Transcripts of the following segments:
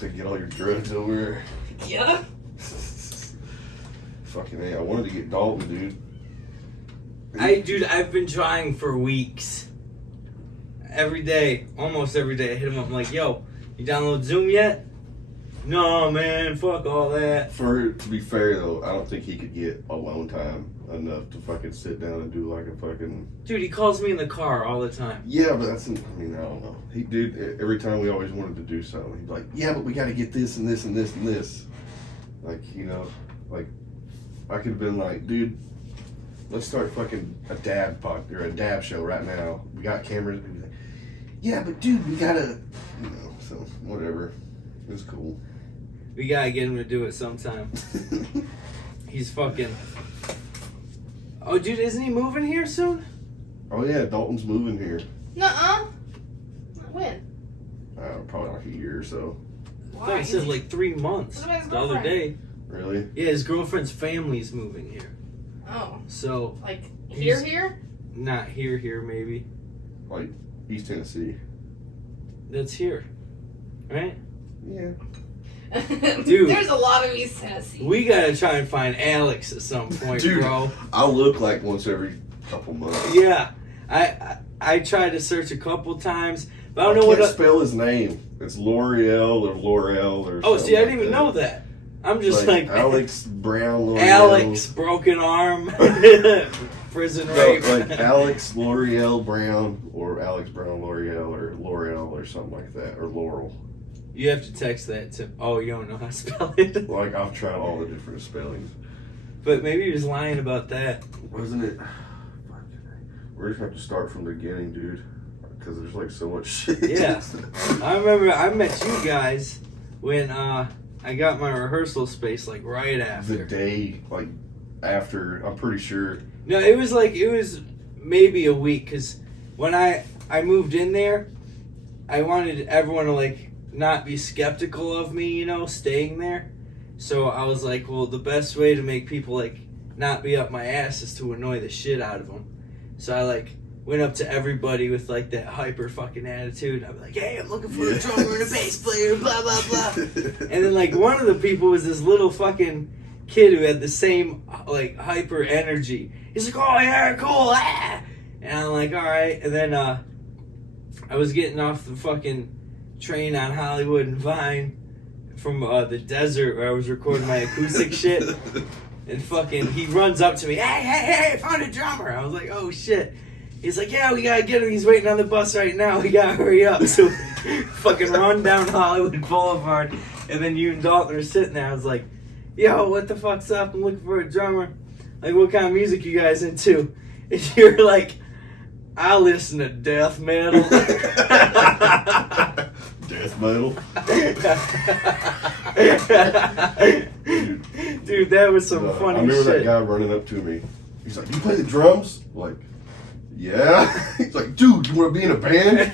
to get all your drugs over. Yeah. Fucking A, I wanted to get Dalton, dude. I've been trying for weeks. Every day, almost every day, I hit him up. I'm like, yo, you download Zoom yet? No, man, fuck all that. To be fair, though, I don't think he could get alone time enough to fucking sit down and do like a fucking... Dude, he calls me in the car all the time. Yeah, but that's... I mean, I don't know. Every time we always wanted to do something, he'd be like, yeah, but we got to get this and this and this and this. Like, you know, like, I could have been like, dude, let's start fucking a dab show right now. We got cameras. Like, yeah, but dude, we gotta, you know, so whatever. It's cool. We gotta get him to do it sometime. He's fucking... Oh, dude, isn't he moving here soon? Oh yeah, Dalton's moving here. Nuh-uh. When? Probably like a year or so. I thought he said like 3 months the other day. Really? Yeah, his girlfriend's family's moving here. Oh. So... Like, here? Not here, maybe. Like East Tennessee. That's here. Right? Yeah. Dude. There's a lot of East Tennessee. We gotta try and find Alex at some point, Dude, bro. I look like once every couple months. Yeah. I tried to search a couple times, but I don't know what... I what... can't spell his name. It's L'Oreal or L'Oreal or Oh, see, I didn't like even that. know that. I'm just like Alex Brown L'Oreal. Alex, broken arm, prison rape. No, like Alex L'Oreal Brown or Alex Brown L'Oreal or L'Oreal or something like that, or Laurel. You have to text that to... Oh, you don't know how to spell it? Like, I've tried all the different spellings. But maybe he was lying about that. Wasn't it? We're just going to have to start from the beginning, dude. Because there's like so much shit. Yeah. I remember I met you guys when I got my rehearsal space, like, right after. The day, like, after, I'm pretty sure. No, it was maybe a week, because when I moved in there, I wanted everyone to, like, not be skeptical of me, you know, staying there. So I was like, well, the best way to make people, like, not be up my ass is to annoy the shit out of them. So I, like, went up to everybody with, like, that hyper fucking attitude. I'd be like, hey, I'm looking for a drummer and a bass player, blah, blah, blah. And then, like, one of the people was this little fucking kid who had the same, like, hyper energy. He's like, oh, yeah, cool, ah! And I'm like, all right. And then I was getting off the fucking train on Hollywood and Vine from the desert where I was recording my acoustic shit. And fucking, he runs up to me, hey, I found a drummer. I was like, oh, shit. He's like, yeah, we gotta get him. He's waiting on the bus right now. We gotta hurry up. So fucking run down Hollywood Boulevard. And then you and Dalton are sitting there. I was like, yo, what the fuck's up? I'm looking for a drummer. Like, what kind of music you guys into? And you're like, I listen to death metal. Death metal? Dude, that was some funny I remember shit. that guy running up to me. He's like, you play the drums? I'm like, yeah. He's like, dude, you want to be in a band?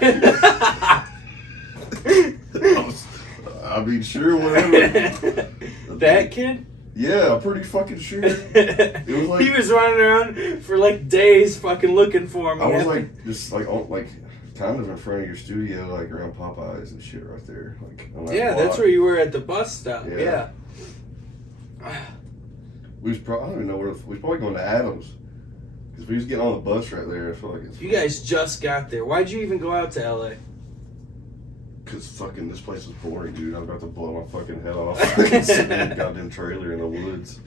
I mean, sure, whatever. That kid? Yeah, I'm pretty fucking sure. It was like, he was running around for like days fucking looking for me. I was like, just like, kind of in front of your studio, like around Popeyes and shit right there. Like, on that yeah, block. that's where you were at the bus stop. Yeah. We was probably, I don't even know where, we was probably going to Adams. Because we was getting on the bus right there. I feel like it's... You guys just got there. Why'd you even go out to LA? Because fucking this place was boring, dude. I was about to blow my fucking head off. Sitting in a goddamn trailer in the woods.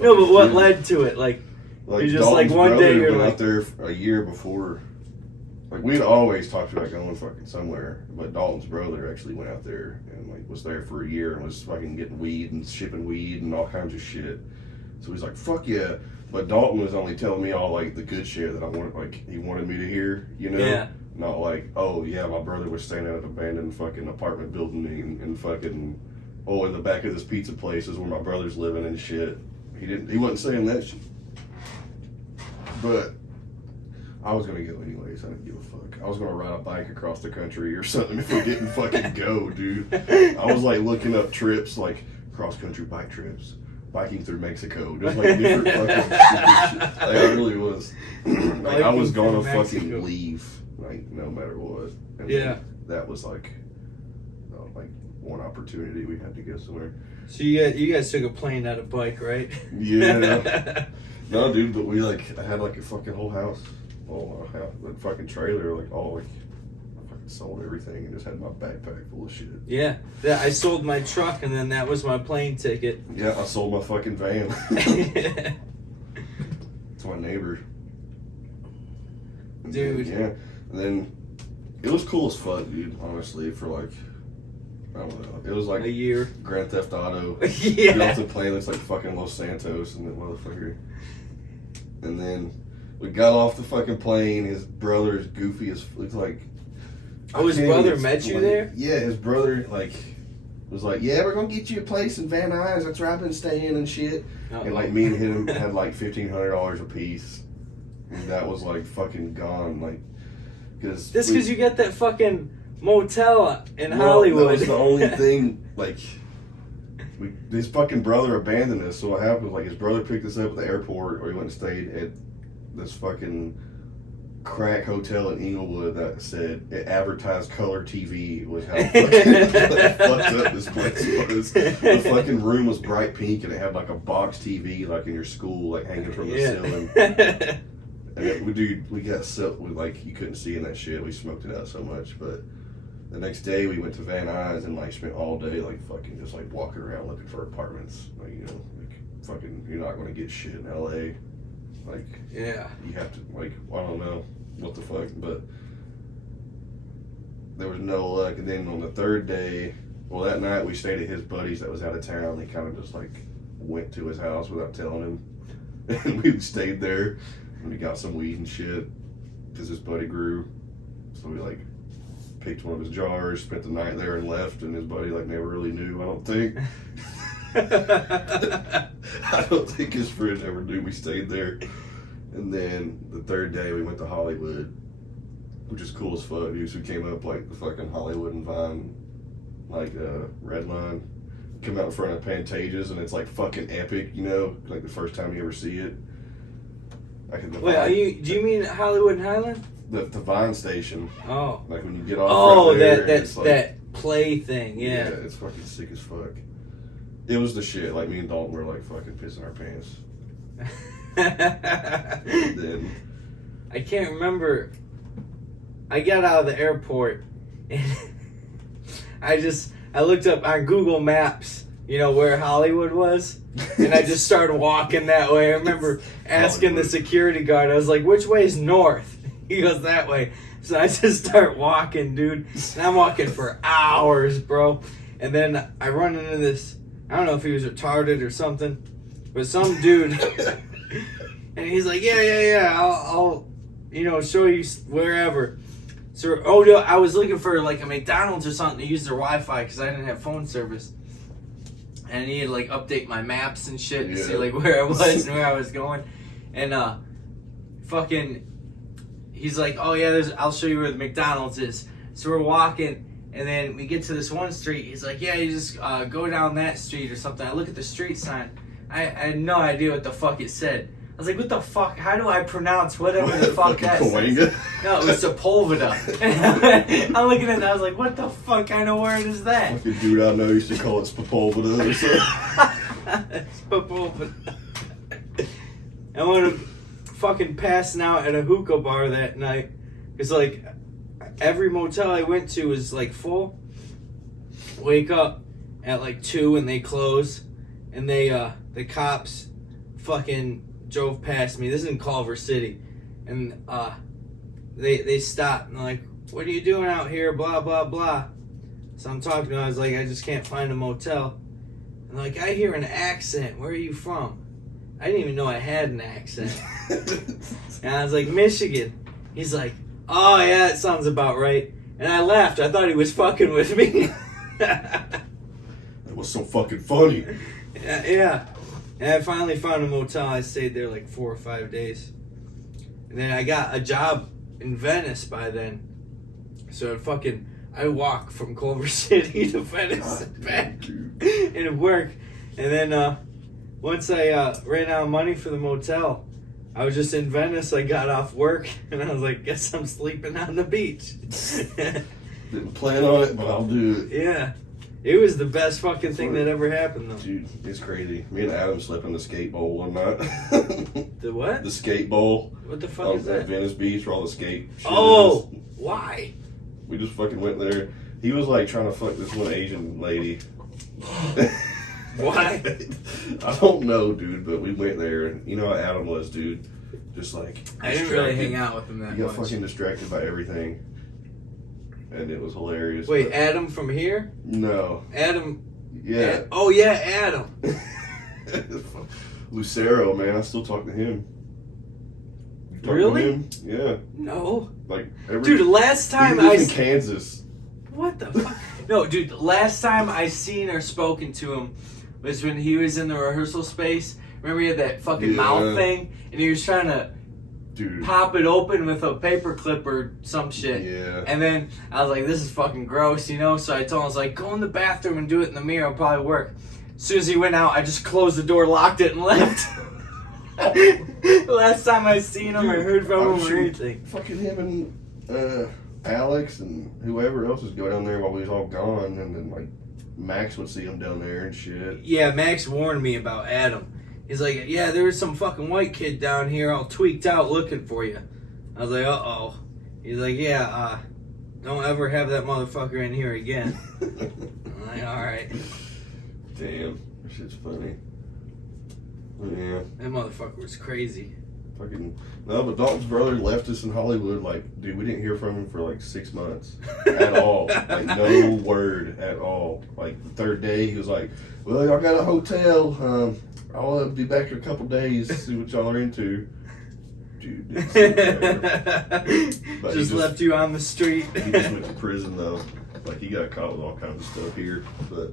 No, but what led to it? Like you just Dalton's like one day you're been like out there a year before. Like we'd always talked about going fucking somewhere, but Dalton's brother actually went out there and like was there for a year and was fucking getting weed and shipping weed and all kinds of shit. So he's like, fuck yeah. But Dalton was only telling me all like the good shit that I wanted, like he wanted me to hear, you know? Yeah. Not like, oh yeah, my brother was staying at an abandoned fucking apartment building and fucking, oh, in the back of this pizza place is where my brother's living and shit. He wasn't saying that shit. But I was gonna go anyways. I didn't give a fuck. I was gonna ride a bike across the country or something if we didn't fucking go, dude. I was like looking up trips, like cross country bike trips, biking through Mexico, just like different fucking shit. Like I really was. Like I was gonna fucking leave, like no matter what. And yeah. that was like like one opportunity we had to go somewhere. So you guys took a plane, not a bike, right? Yeah. No, dude, but we I had like a fucking whole house, a fucking trailer, like all like I fucking sold everything and just had my backpack full of shit. Yeah, I sold my truck and then that was my plane ticket. Yeah, I sold my fucking van to my neighbor. Dude. Yeah, and then it was cool as fuck, dude. Honestly, for like I don't know, it was like a year. Grand Theft Auto. Yeah. Get off the plane, looks like fucking Los Santos and that motherfucker. And then we got off the fucking plane. His brother is goofy as looks like. Oh, his brother met you there? Yeah, his brother was like, yeah, we're gonna get you a place in Van Nuys. That's where I've been staying and shit. Uh-oh. And like me and him had like $1,500 a piece, and that was like fucking gone. Like, because you get that fucking motel in Hollywood. That was the only thing. Like, his fucking brother abandoned us. So what happened was like his brother picked us up at the airport, or he went and stayed at this fucking crack hotel in Inglewood that said it advertised color TV. Was how fucked up this place was. The fucking room was bright pink and it had like a box TV like in your school, like hanging from the ceiling. And we got so like you couldn't see in that shit. We smoked it out so much, but. The next day we went to Van Nuys and like spent all day like fucking just like walking around looking for apartments. Like, you know, like fucking you're not gonna get shit in LA. Like, yeah. You have to like I don't know what the fuck, but there was no luck. And then on the third day, well that night we stayed at his buddy's that was out of town. They kind of just like went to his house without telling him. And we stayed there and we got some weed and shit because his buddy grew. So we like picked one of his jars, spent the night there and left, and his buddy like never really knew, I don't think. I don't think his friend ever knew we stayed there. And then the third day we went to Hollywood, which is cool as fuck, dude. So we came up like the fucking Hollywood and Vine like red line. Come out in front of Pantages and it's like fucking epic, you know, like the first time you ever see it. Wait, do you mean Hollywood and Highland? The Vine station. Oh. Like when you get off. Oh, right there, that's like, that play thing. Yeah. It's fucking sick as fuck. It was the shit. Like me and Dalton were like fucking pissing our pants. And then I can't remember. I got out of the airport and I looked up on Google Maps, you know, where Hollywood was. And I just started walking that way. I remember asking the security guard, I was like, which way is north? He goes that way. So I just start walking, dude. And I'm walking for hours, bro. And then I run into this, I don't know if he was retarded or something, but some dude. And he's like, yeah, I'll you know, show you wherever. So, no, I was looking for like a McDonald's or something to use their Wi-Fi because I didn't have phone service. And I needed to like update my maps and shit to see like where I was and where I was going. And fucking he's like, oh yeah, I'll show you where the McDonald's is. So we're walking and then we get to this one street. He's like, yeah, you just go down that street or something. I look at the street sign. I had no idea what the fuck it said. I was like, what the fuck? How do I pronounce whatever the fuck that says? No, it was Sepulveda. I'm looking at it and I was like, what the fuck kind of word is that? Fucking dude I know used to call it Sepulveda or something. Sepulveda. I wound up fucking passing out at a hookah bar that night. Because, like, every motel I went to was, like, full. Wake up at, like, 2 and they close. And the cops fucking drove past me. This is in Culver City. And they stopped and they're like, what are you doing out here? Blah, blah, blah. So I'm talking to them. I was like, I just can't find a motel. And like, I hear an accent. Where are you from? I didn't even know I had an accent. And I was like, Michigan. He's like, oh yeah, that sounds about right. And I laughed. I thought he was fucking with me. That was so fucking funny. Yeah. And I finally found a motel. I stayed there like 4 or 5 days. And then I got a job in Venice by then. So I walk from Culver City to Venice and back and work. And then once I ran out of money for the motel, I was just in Venice. I got off work and I was like, guess I'm sleeping on the beach. Didn't plan on it, but I'll do it. Yeah. It was the best fucking thing that ever happened, though. Dude, it's crazy. Me and Adam slept in the skate bowl one night. The what? The skate bowl. What the fuck is that? At Venice Beach where all the skate shit Oh! is. Why? We just fucking went there. He was like trying to fuck this one Asian lady. Why? I don't know, dude, but we went there, and you know how Adam was, dude. Just like I didn't really hang out with him that He got much. fucking distracted by everything, and it was hilarious. Wait, but- Adam from here? No. Adam. Yeah. Oh, yeah, Adam. Lucero, man, I still talk to him. You talk to Really? him? Yeah. No. Like every. Dude, last he time lives in Kansas. What the fuck? No, dude, the last time I seen or spoken to him was when he was in the rehearsal space. Remember he had that fucking mouth thing? And he was trying to Dude. pop it open with a paper clip or some shit. Yeah. And then I was like, this is fucking gross, you know? So I told him, I was like, go in the bathroom and do it in the mirror. It'll probably work. As soon as he went out, I just closed the door, locked it, and left. Last time I seen him or heard from him or anything. Fucking him and Alex and whoever else would go down there while we was all gone, and then like Max would see him down there and shit. Yeah, Max warned me about Adam. He's like, yeah, there was some fucking white kid down here all tweaked out looking for you. I was like, uh-oh. He's like, yeah, don't ever have that motherfucker in here again. I'm like, alright. Damn, that shit's funny. Yeah. That motherfucker was crazy. Fucking no, but Dalton's brother left us in Hollywood. Like, dude, we didn't hear from him for like 6 months at all. Like, no word at all. Like the third day, he was like, "Well, I got a hotel. I'll be back in a couple days. See what y'all are into." Dude, didn't see him ever. But Just left you on the street. He just went to prison though. Like he got caught with all kinds of stuff here. But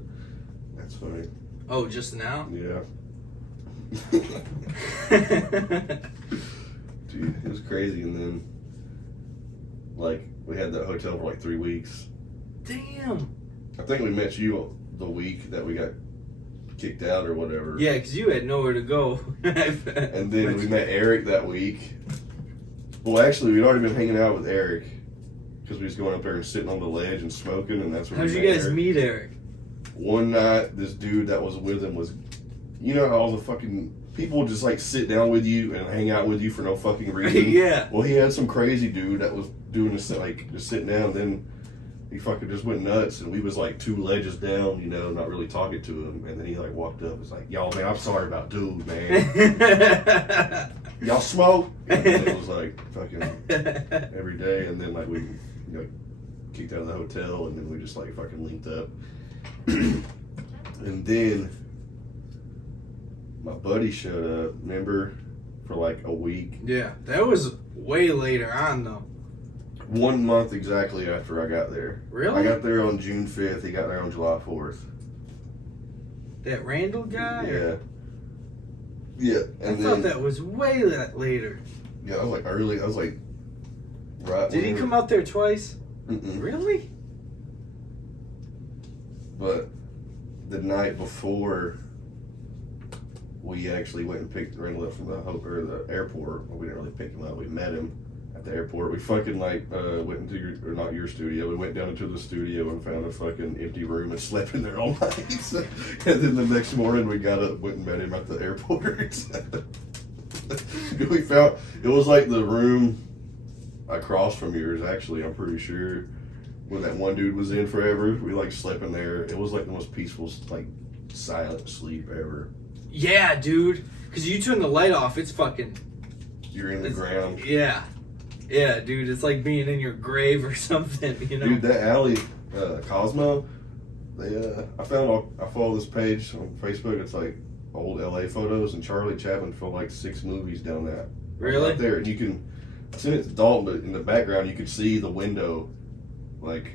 that's funny. Oh, just now? Yeah. Dude, it was crazy. And then, like, we had that hotel for like 3 weeks. Damn. I think we met you the week that we got kicked out or whatever. Yeah, because you had nowhere to go. And then we met Eric that week. Well, actually, we'd already been hanging out with Eric because we was going up there and sitting on the ledge and smoking, and that's when How'd we you met guys Eric. meet Eric? One night, this dude that was with him was, you know how all the fucking people just like sit down with you and hang out with you for no fucking reason. Yeah. Well, he had some crazy dude that was doing this, like just sitting down. Then he fucking just went nuts, and we was like 2 ledges down, you know, not really talking to him. And then he like walked up, was like, "Y'all, man, I'm sorry about dude, man. Y'all smoke?" And then it was like fucking every day, and then like we got kicked out of the hotel, and then we just like fucking linked up. And then my buddy showed up, remember, for like a week. Yeah, that was way later on, though. 1 month exactly after I got there. Really? I got there on June 5th. He got there on July 4th. That Randall guy? Yeah. Yeah. I And thought then, that was way later. yeah, I was like early. I was like, right. Did he come out there twice? Mm-mm. Really? But the night before, we actually went and picked Randall up from the airport. Well, we didn't really pick him up. We met him at the airport. We fucking like went into not your studio. We went down into the studio and found a fucking empty room and slept in there all night. And then the next morning we got up, went and met him at the airport. We found it was like the room across from yours. Actually, I'm pretty sure. When that one dude was in forever, we like slept in there. It was like the most peaceful, like silent sleep ever. Yeah, dude. Because you turn the light off, it's fucking... You're in the ground. Yeah. Yeah, dude. It's like being in your grave or something, you know? Dude, that alley, Cosmo, they, I follow this page on Facebook. It's like old LA photos, and Charlie Chaplin filmed like 6 movies down that. Really? Right there. And you can, I sent it to Dalton, but in the background you could see the window, like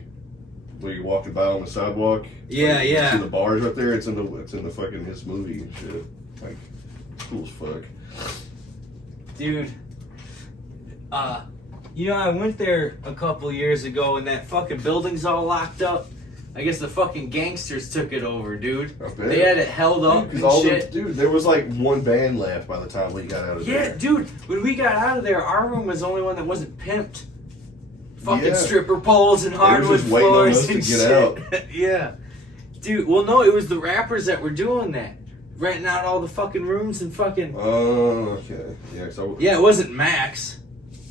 where you're walking by on the sidewalk. Yeah, like, you yeah. see the bars right there. It's in the fucking his movie and shit. Like, it's cool as fuck. Dude. You know, I went there a couple years ago and that fucking building's all locked up. I guess the fucking gangsters took it over, dude. I bet. They had it held up and shit. Dude, there was like one band left by the time we got out of there. Yeah, dude. When we got out of there, our room was the only one that wasn't pimped. fucking stripper poles and hardwood just waiting on floors us to and get shit. out. Yeah. Dude, well, no, it was the rappers that were doing that. Renting out all the fucking rooms and fucking... Oh, okay. Yeah, so... Yeah, it wasn't Max.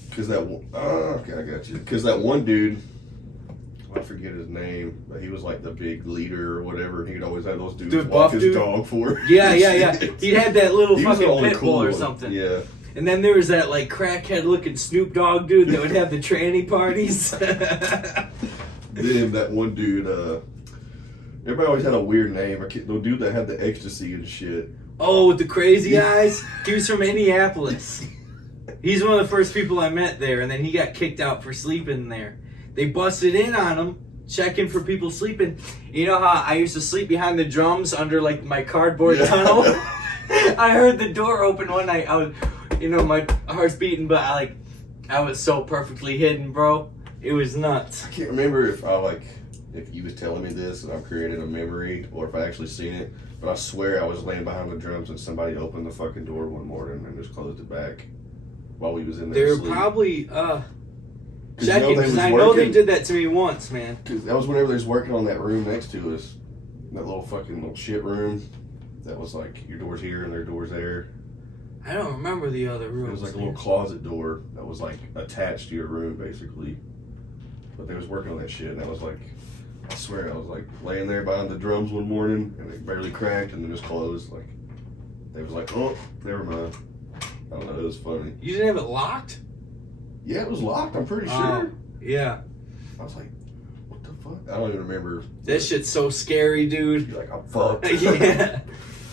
Because that one... Oh, okay, I got you. Because that one dude... I forget his name, but he was like the big leader or whatever. He'd always have those dudes Dude, walk buff his dude? dog for him. Yeah. He had that little He was the fucking only pit cool bull or one. something. Yeah. And then there was that like crackhead looking Snoop Dogg dude that would have the tranny parties. Then that one dude, everybody always had a weird name. The dude that had the ecstasy and shit. Oh, with the crazy eyes? He was from Minneapolis. He's one of the first people I met there, and then he got kicked out for sleeping there. They busted in on him, checking for people sleeping. You know how I used to sleep behind the drums under like my cardboard tunnel? I heard the door open one night. I was, my heart's beating, but I was so perfectly hidden, bro. It was nuts. I can't remember if you was telling me this and I'm creating a memory or if I actually seen it, but I swear I was laying behind the drums and somebody opened the fucking door one morning and just closed it back while we was in there. They were asleep. probably Cause checking, because I know they did that to me once, man. Because that was whenever they was working on that room next to us, that little shit room. That was like your door's here and their door's there. I don't remember the other rooms. It was like a little closet door that was like attached to your room, basically. But they was working on that shit, and I was like, I swear, I was like laying there behind the drums one morning, and it barely cracked, and then just closed. Like, they was like, oh, never mind. I don't know, it was funny. You didn't have it locked? Yeah, it was locked, I'm pretty sure. Yeah. I was like, what the fuck? I don't even remember. That shit's so scary, dude. You're like, I'm fucked. Yeah.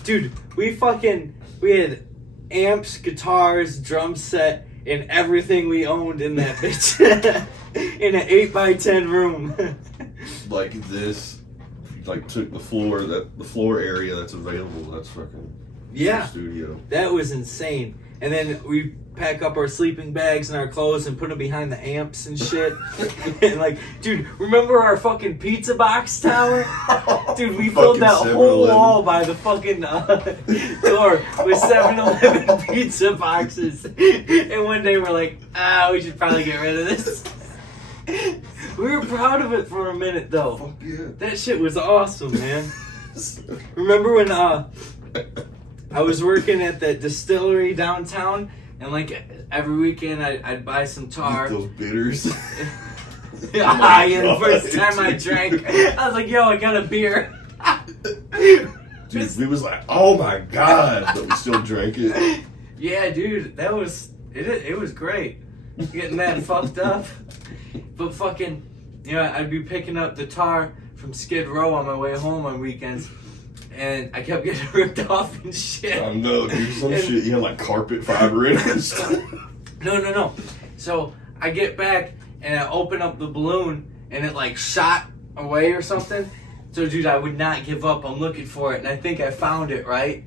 Dude, we had amps, guitars, drum set, and everything we owned in that bitch. In an 8x10 room. Like this, like took the floor area that's available. That's fucking studio. That was insane. And then we pack up our sleeping bags and our clothes and put them behind the amps and shit. And dude, remember our fucking pizza box tower? Dude, we filled that whole wall by the fucking door with 7-Eleven pizza boxes. And one day we're like, we should probably get rid of this. We were proud of it for a minute though. Fuck yeah. That shit was awesome, man. Remember when I was working at that distillery downtown, and every weekend I'd buy some tar. Those bitters. The first time I drank, I was like, yo, I got a beer. Dude, we was like, oh my god, but we still drank it. Yeah, dude, that was it was great. Getting that fucked up. But fucking, I'd be picking up the tar from Skid Row on my way home on weekends. And I kept getting ripped off and shit. I know, dude. Some shit, you had like carpet fiber in it. No. So I get back and I open up the balloon and it shot away or something. So dude, I would not give up. I'm looking for it and I think I found it, right?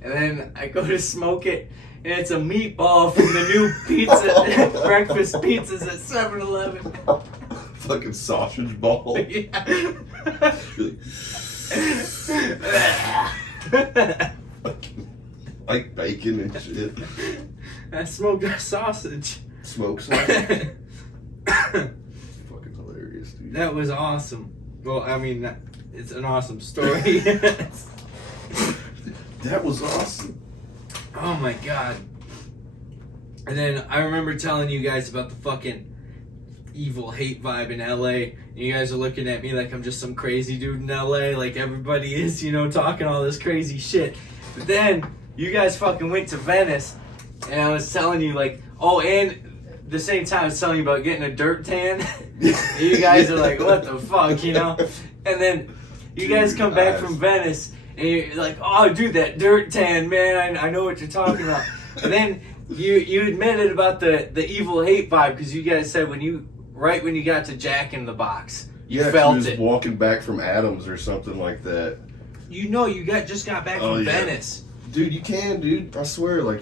And then I go to smoke it and it's a meatball from the new pizza, breakfast pizzas at 7-Eleven. Fucking sausage ball. Yeah. Like bacon and shit. I smoked a sausage. Smoked sausage. Fucking hilarious, dude. That was awesome. Well, I mean, it's an awesome story. That was awesome. Oh my god. And then I remember telling you guys about the fucking evil hate vibe in LA. And you guys are looking at me like I'm just some crazy dude in LA, like everybody is, talking all this crazy shit. But then you guys fucking went to Venice, and I was telling you and the same time I was telling you about getting a dirt tan. And you guys are like, what the fuck, And then you guys come back from Venice, and you're like, oh, dude, that dirt tan, man, I know what you're talking about. And then you admitted about the evil hate vibe, because you guys said when you got to Jack in the Box, you felt it. Walking back from Adams or something like that. You just got back from Venice. Dude, you can, dude. I swear,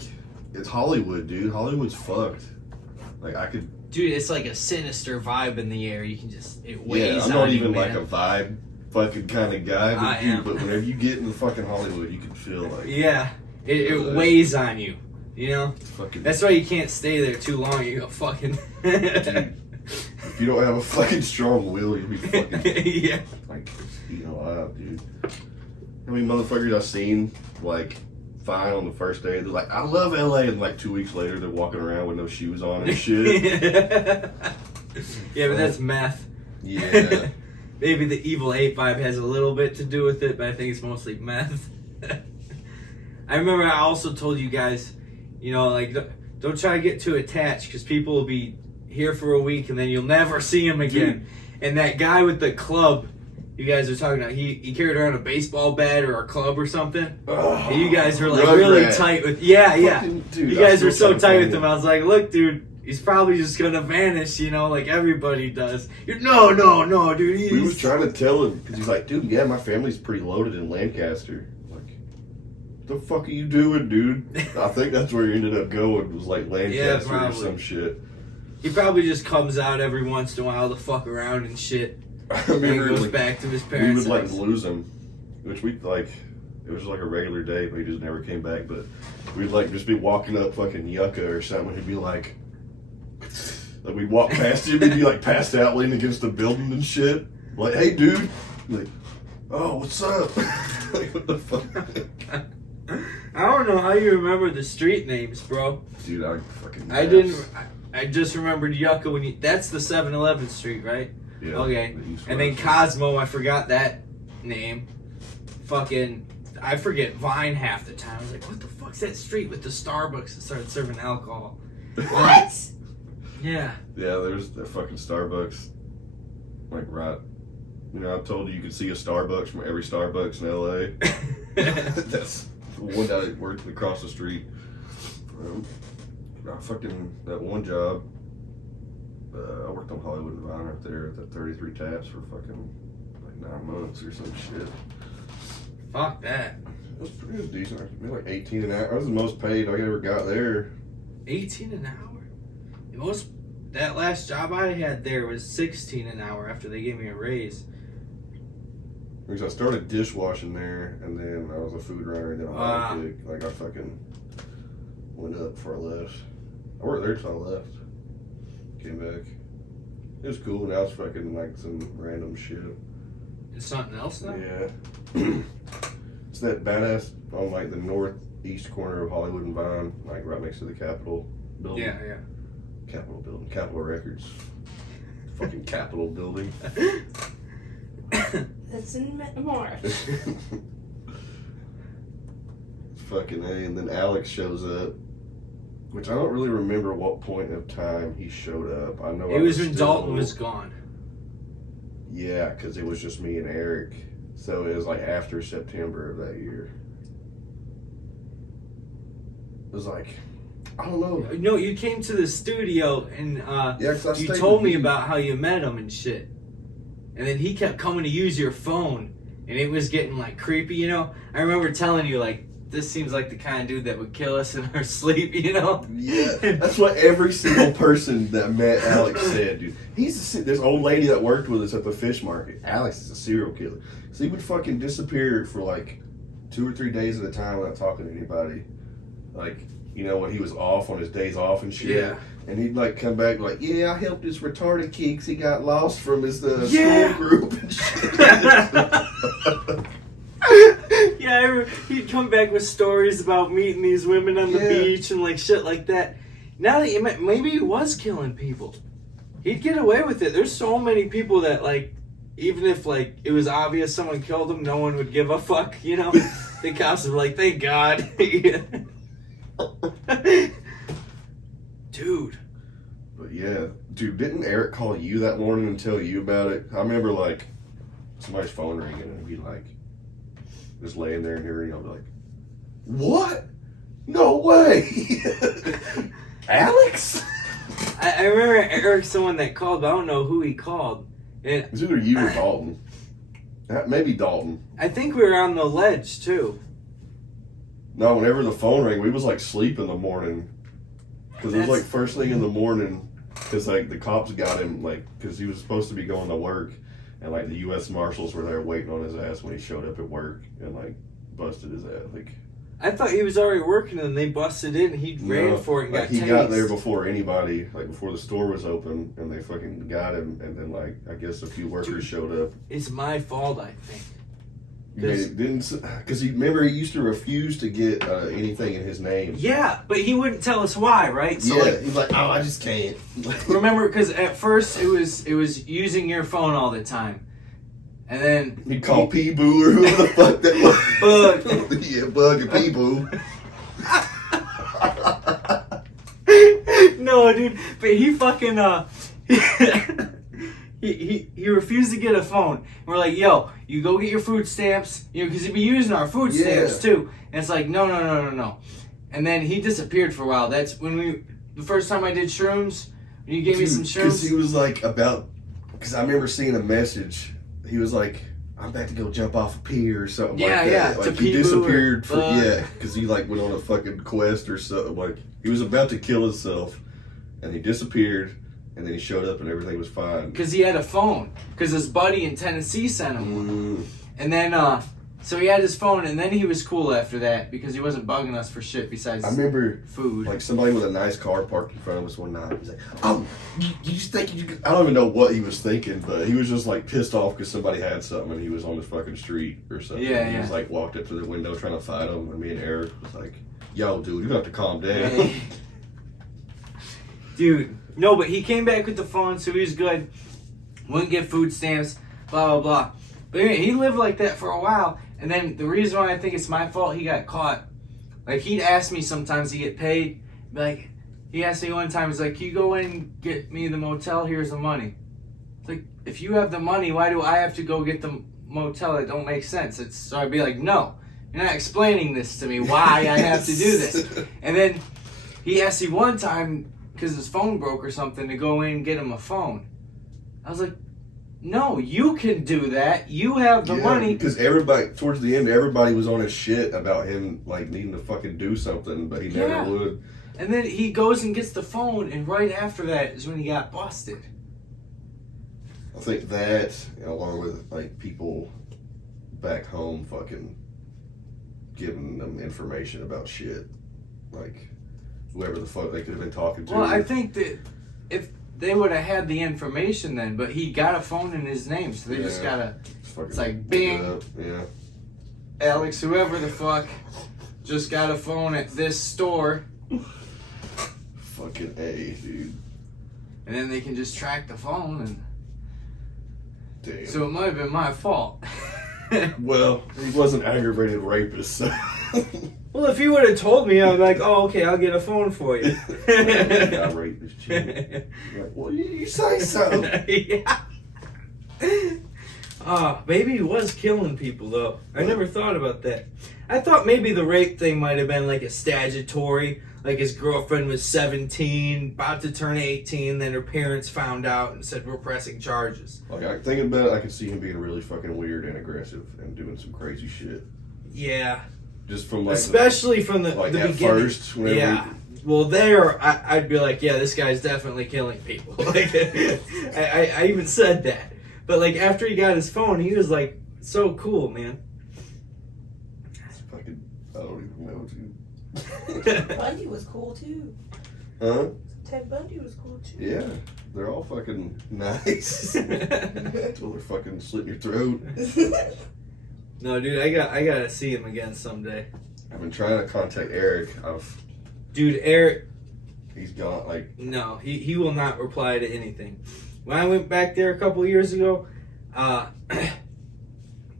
it's Hollywood, dude. Hollywood's fucked. Dude, it's like a sinister vibe in the air. You can it weighs on you, I'm not even man. like a vibe fucking kind of guy. I am. But whenever you get into fucking Hollywood, you can feel Yeah, it weighs on you. Fucking, That's why you can't stay there too long. You go fucking... Dude, if you don't have a fucking strong will, you'll be fucking Yeah. like eating alive, dude. How many motherfuckers I've seen like fine on the first day? They're like, I love LA, and like 2 weeks later they're walking around with no shoes on and shit. Yeah, but that's meth. Yeah. Maybe the evil 8-5 has a little bit to do with it, but I think it's mostly meth. I remember I also told you guys, you know, like, don't try to get too attached because people will be here for a week and then you'll never see them again. And that guy with the club you guys are talking about, he carried around a baseball bat or a club or something. And you guys were like really tight with, Fucking, dude, you guys were so tight with him. I was like, look, dude, he's probably just gonna vanish, you know, like everybody does. No, dude. We was trying to tell him because he's like, dude, yeah, my family's pretty loaded in Lancaster. Like, what the fuck are you doing, dude? I think that's where he ended up going, was like Lancaster or some shit. He probably just comes out every once in a while to fuck around and shit. I And he remember goes like, back to his we parents' would like house. lose him, which we like. It was like a regular day, but he just never came back. But we'd like just be walking up fucking Yucca or something. He'd be like we'd walk past him, he'd be like passed out, leaning against the building and shit. Like, hey, dude. Like, oh, what's up? Like, what the fuck? I don't know how you remember the street names, bro. Dude, I fucking. I didn't. I just remembered Yucca when you. That's the 7-Eleven street, right? Yeah. Okay. And then Cosmo, I forgot that name. Fucking, I forget Vine half the time. I was like, what the fuck's that street with the Starbucks that started serving alcohol? What? Yeah. Yeah, there's the fucking Starbucks. Like, right. You know, I've told you could see a Starbucks from every Starbucks in LA. That's the one that worked across the street. That one job, I worked on Hollywood and Vine right there at that 33 Taps for fucking like 9 months or some shit. Fuck that. It was decent. I made like 18 an hour. I was the most paid I ever got there. 18 an hour? The most. That last job I had there was 16 an hour after they gave me a raise. Because I started dishwashing there, and then I was a food runner, and then I fucking went up before I left. I worked there till I left. Came back. It was cool, and I was fucking like some random shit. It's something else now? Yeah. It's that badass on like the northeast corner of Hollywood and Vine, like right next to the Capitol building. Yeah. Capitol building. Capitol Records. Fucking Capitol building. That's in March. Fucking A, and then Alex shows up, which I don't really remember what point of time he showed up. I know It was when Dalton was gone. Yeah, because it was just me and Eric, so it was like after September of that year. It was like, I don't know. No, you came to the studio and Yeah, 'cause I you stayed told with me you. about how you met him and shit. And then he kept coming to use your phone, and it was getting like creepy, you know? I remember telling you, like, this seems like the kind of dude that would kill us in our sleep, you know? Yeah, that's what every single person that met Alex said, dude. This old lady that worked with us at the fish market. Alex is a serial killer. So he would fucking disappear for like 2 or 3 days at a time without talking to anybody. Like, you know, when he was off on his days off and shit. Yeah. And he'd like come back like, yeah, I helped this retarded kid 'cause he got lost from his Yeah. school group and shit. Yeah, he'd come back with stories about meeting these women on the beach and like shit like that. Now that you met, maybe he was killing people. He'd get away with it. There's so many people that like, even if like it was obvious someone killed him, no one would give a fuck, you know? The cops would be like, thank God. Dude. But yeah, dude, didn't Eric call you that morning and tell you about it? I remember like somebody's phone ringing and he'd like just laying there and hearing, I'll be like, what? No way. Alex? I remember Eric's the one that called, but I don't know who he called. And It's either you or Dalton. Maybe Dalton. I think we were on the ledge too. No, whenever the phone rang, we was like sleep in the morning. Because it was like first thing in the morning. Because like the cops got him, like, because he was supposed to be going to work. And like the U.S. Marshals were there waiting on his ass when he showed up at work and like busted his ass. Like, I thought he was already working and they busted in. He ran for it and like got he tased. got there before anybody. He got there before anybody, like before the store was open, and they fucking got him. And then like I guess a few workers showed up. It's my fault, I think. Because he used to refuse to get anything in his name. Yeah, but he wouldn't tell us why, right? So Yeah, he's like, oh, I just can't. remember, because at first it was using your phone all the time, and then He'd call P-Boo or whoever the fuck that was. Bug. Yeah, Bug and P-Boo. No, dude, but he fucking he refused to get a phone. And we're like, yo, you go get your food stamps, because he'd be using our food stamps too. And it's like, no. And then he disappeared for a while. That's when the first time I did shrooms, when you gave me some shrooms. Because he was like because I remember seeing a message. He was like, I'm about to go jump off a pier or something like that. Yeah. Like he disappeared because he like went on a fucking quest or something. Like he was about to kill himself, and he disappeared. And then he showed up and everything was fine. Because he had a phone. Because his buddy in Tennessee sent him one. And then, so he had his phone, and then he was cool after that because he wasn't bugging us for shit besides I remember food. Like somebody with a nice car parked in front of us one night. He's like, oh, you just think you could... I don't even know what he was thinking, but he was just like pissed off because somebody had something and he was on the fucking street or something. Yeah, He was like walked up to the window trying to fight him. And me and Eric was like, yo, dude, you have to calm down. Dude, no, but he came back with the phone, so he was good. Wouldn't get food stamps, blah, blah, blah. But anyway, he lived like that for a while. And then the reason why I think it's my fault, he got caught. Like, he'd ask me sometimes to get paid. Like, he asked me one time, he's like, can you go in and get me the motel? Here's the money. It's like, if you have the money, why do I have to go get the motel? It don't make sense. So I'd be like, no, you're not explaining this to me, why I have to do this. And then he asked me one time, because his phone broke or something, to go in and get him a phone. I was like, no, you can do that. You have the money. Because towards the end, everybody was on his shit about him, like, needing to fucking do something, but he never would. And then he goes and gets the phone, and right after that is when he got busted. I think that, along with, like, people back home fucking giving them information about shit, like, whoever the fuck they could have been talking to. Well, I think that if they would have had the information then, but he got a phone in his name, so they just gotta. It's like bing. Yeah. Alex, whoever the fuck, just got a phone at this store. Fucking A, dude. And then they can just track the phone, and. Damn. So it might have been my fault. Well, he was an aggravated rapist, so. Well, if you would have told me, I'd be like, oh, okay, I'll get a phone for you. I raped this chick. Like, well, you say so. Yeah. Maybe he was killing people, though. I never thought about that. I thought maybe the rape thing might have been like a statutory. Like his girlfriend was 17, about to turn 18, then her parents found out and said, we're pressing charges. Like, thinking about it, I could see him being really fucking weird and aggressive and doing some crazy shit. Yeah. Just from like, especially from the at beginning. First, yeah. Well, I'd be like, yeah, this guy's definitely killing people. Like, I even said that. But like after he got his phone, he was like so cool, man. It's fucking, I don't even know, dude. Ted Bundy was cool too. Huh? Ted Bundy was cool too. Yeah, they're all fucking nice. Until they're fucking slit your throat. No, dude, I gotta see him again someday. I've been trying to contact Eric. Dude, Eric. He's gone. Like, no, he will not reply to anything. When I went back there a couple years ago, I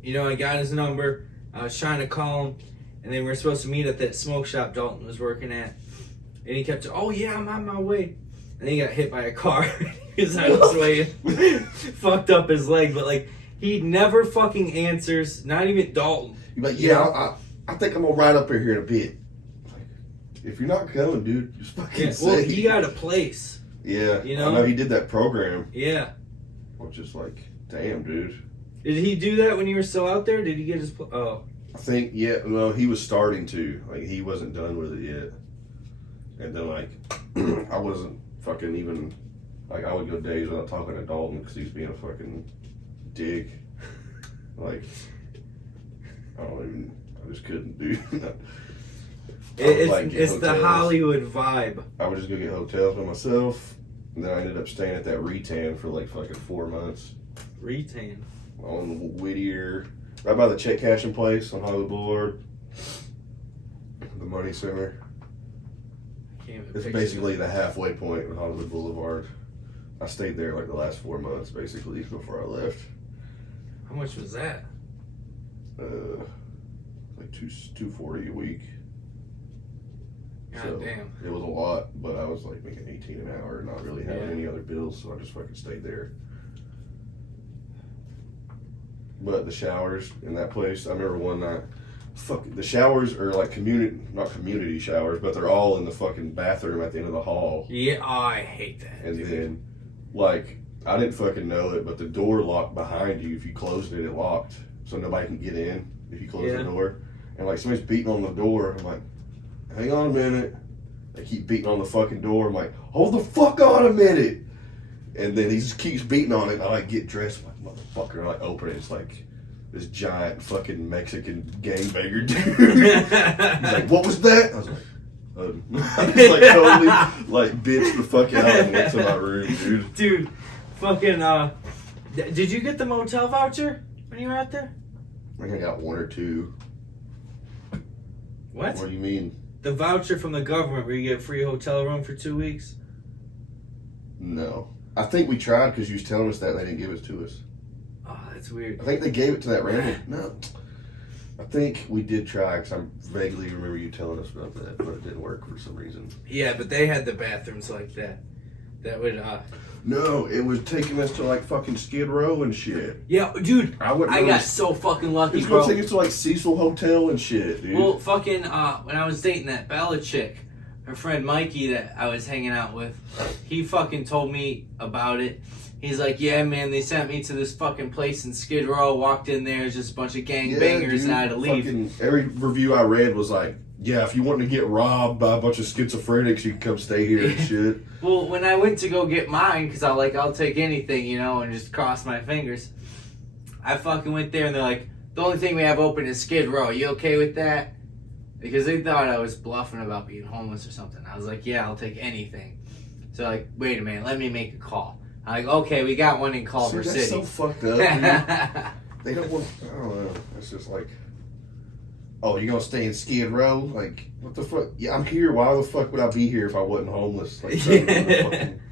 got his number. I was trying to call him, and then we were supposed to meet at that smoke shop Dalton was working at. And he kept, oh yeah, I'm on my way. And then he got hit by a car. He was on his way, fucked up his leg, but like. He never fucking answers, not even Dalton. You're like, yeah, I think I'm gonna ride up here in a bit. Like, if you're not coming, dude, just fucking say. Well, he got a place. Yeah, you know? I know he did that program. Yeah. I'm just like, damn, dude. Did he do that when you were still out there? Did he get his? Oh. I think well, he was starting to. Like, he wasn't done with it yet. And then like, I wasn't fucking even. Like, I would go days without talking to Dalton because he's being a fucking dick. Like, I just couldn't do that. It's the hotels. Hollywood vibe. I would just go get hotels by myself, and then I ended up staying at that Retan for like fucking 4 months. Retan. On Whittier, right by the check cashing place on Hollywood Boulevard. The Money Center. It's basically the halfway point of Hollywood Boulevard. I stayed there like the last 4 months, basically, before I left. How much was that? Like $240 a week. God So damn. it was a lot, but I was like making 18 an hour, and not really having any other bills, so I just fucking stayed there. But the showers in that place, I remember one night, the showers are like not community showers, but they're all in the fucking bathroom at the end of the hall. Yeah, oh, I hate that. And dude. then, like, I didn't fucking know it, but the door locked behind you. If you closed it, it locked, so nobody can get in if you close the door. And like somebody's beating on the door. I'm like, hang on a minute. They keep beating on the fucking door. I'm like, hold the fuck on a minute. And then he just keeps beating on it. And I like get dressed. I'm like, motherfucker. I like open it. It's like this giant fucking Mexican gangbanger dude. He's like, what was that? I was like, I just like totally like bitched the fuck out and went to my room, dude. Dude, fucking, did you get the motel voucher when you were out there? I think I got one or two. What? What do you mean? The voucher from the government where you get a free hotel room for 2 weeks? No. I think we tried because you was telling us that and they didn't give it to us. Oh, that's weird. I think they gave it to that random. No. I think we did try because I vaguely remember you telling us about that, but it didn't work for some reason. Yeah, but they had the bathrooms like that. That would, No, it was taking us to like fucking Skid Row and shit. Yeah, dude, I got so fucking lucky, It's bro. gonna take us to like Cecil Hotel and shit, dude. Well, fucking, when I was dating that Bella chick, her friend Mikey that I was hanging out with, he fucking told me about it. He's like, yeah, man, they sent me to this fucking place in Skid Row, walked in there, it's just a bunch of gangbangers, and I had to leave. Fucking, every review I read was like, yeah, if you want to get robbed by a bunch of schizophrenics, you can come stay here and shit. Well, when I went to go get mine, because I'll take anything, you know, and just cross my fingers, I fucking went there, and they're like, the only thing we have open is Skid Row. You okay with that? Because they thought I was bluffing about being homeless or something. I was like, yeah, I'll take anything. So like, wait a minute, let me make a call. I'm like, okay, we got one in Culver City. That's so fucked up, dude. They don't want, I don't know. It's just like, oh, you're gonna stay in Skid Row? Like, what the fuck? Yeah, I'm here. Why the fuck would I be here if I wasn't homeless? Like, fucking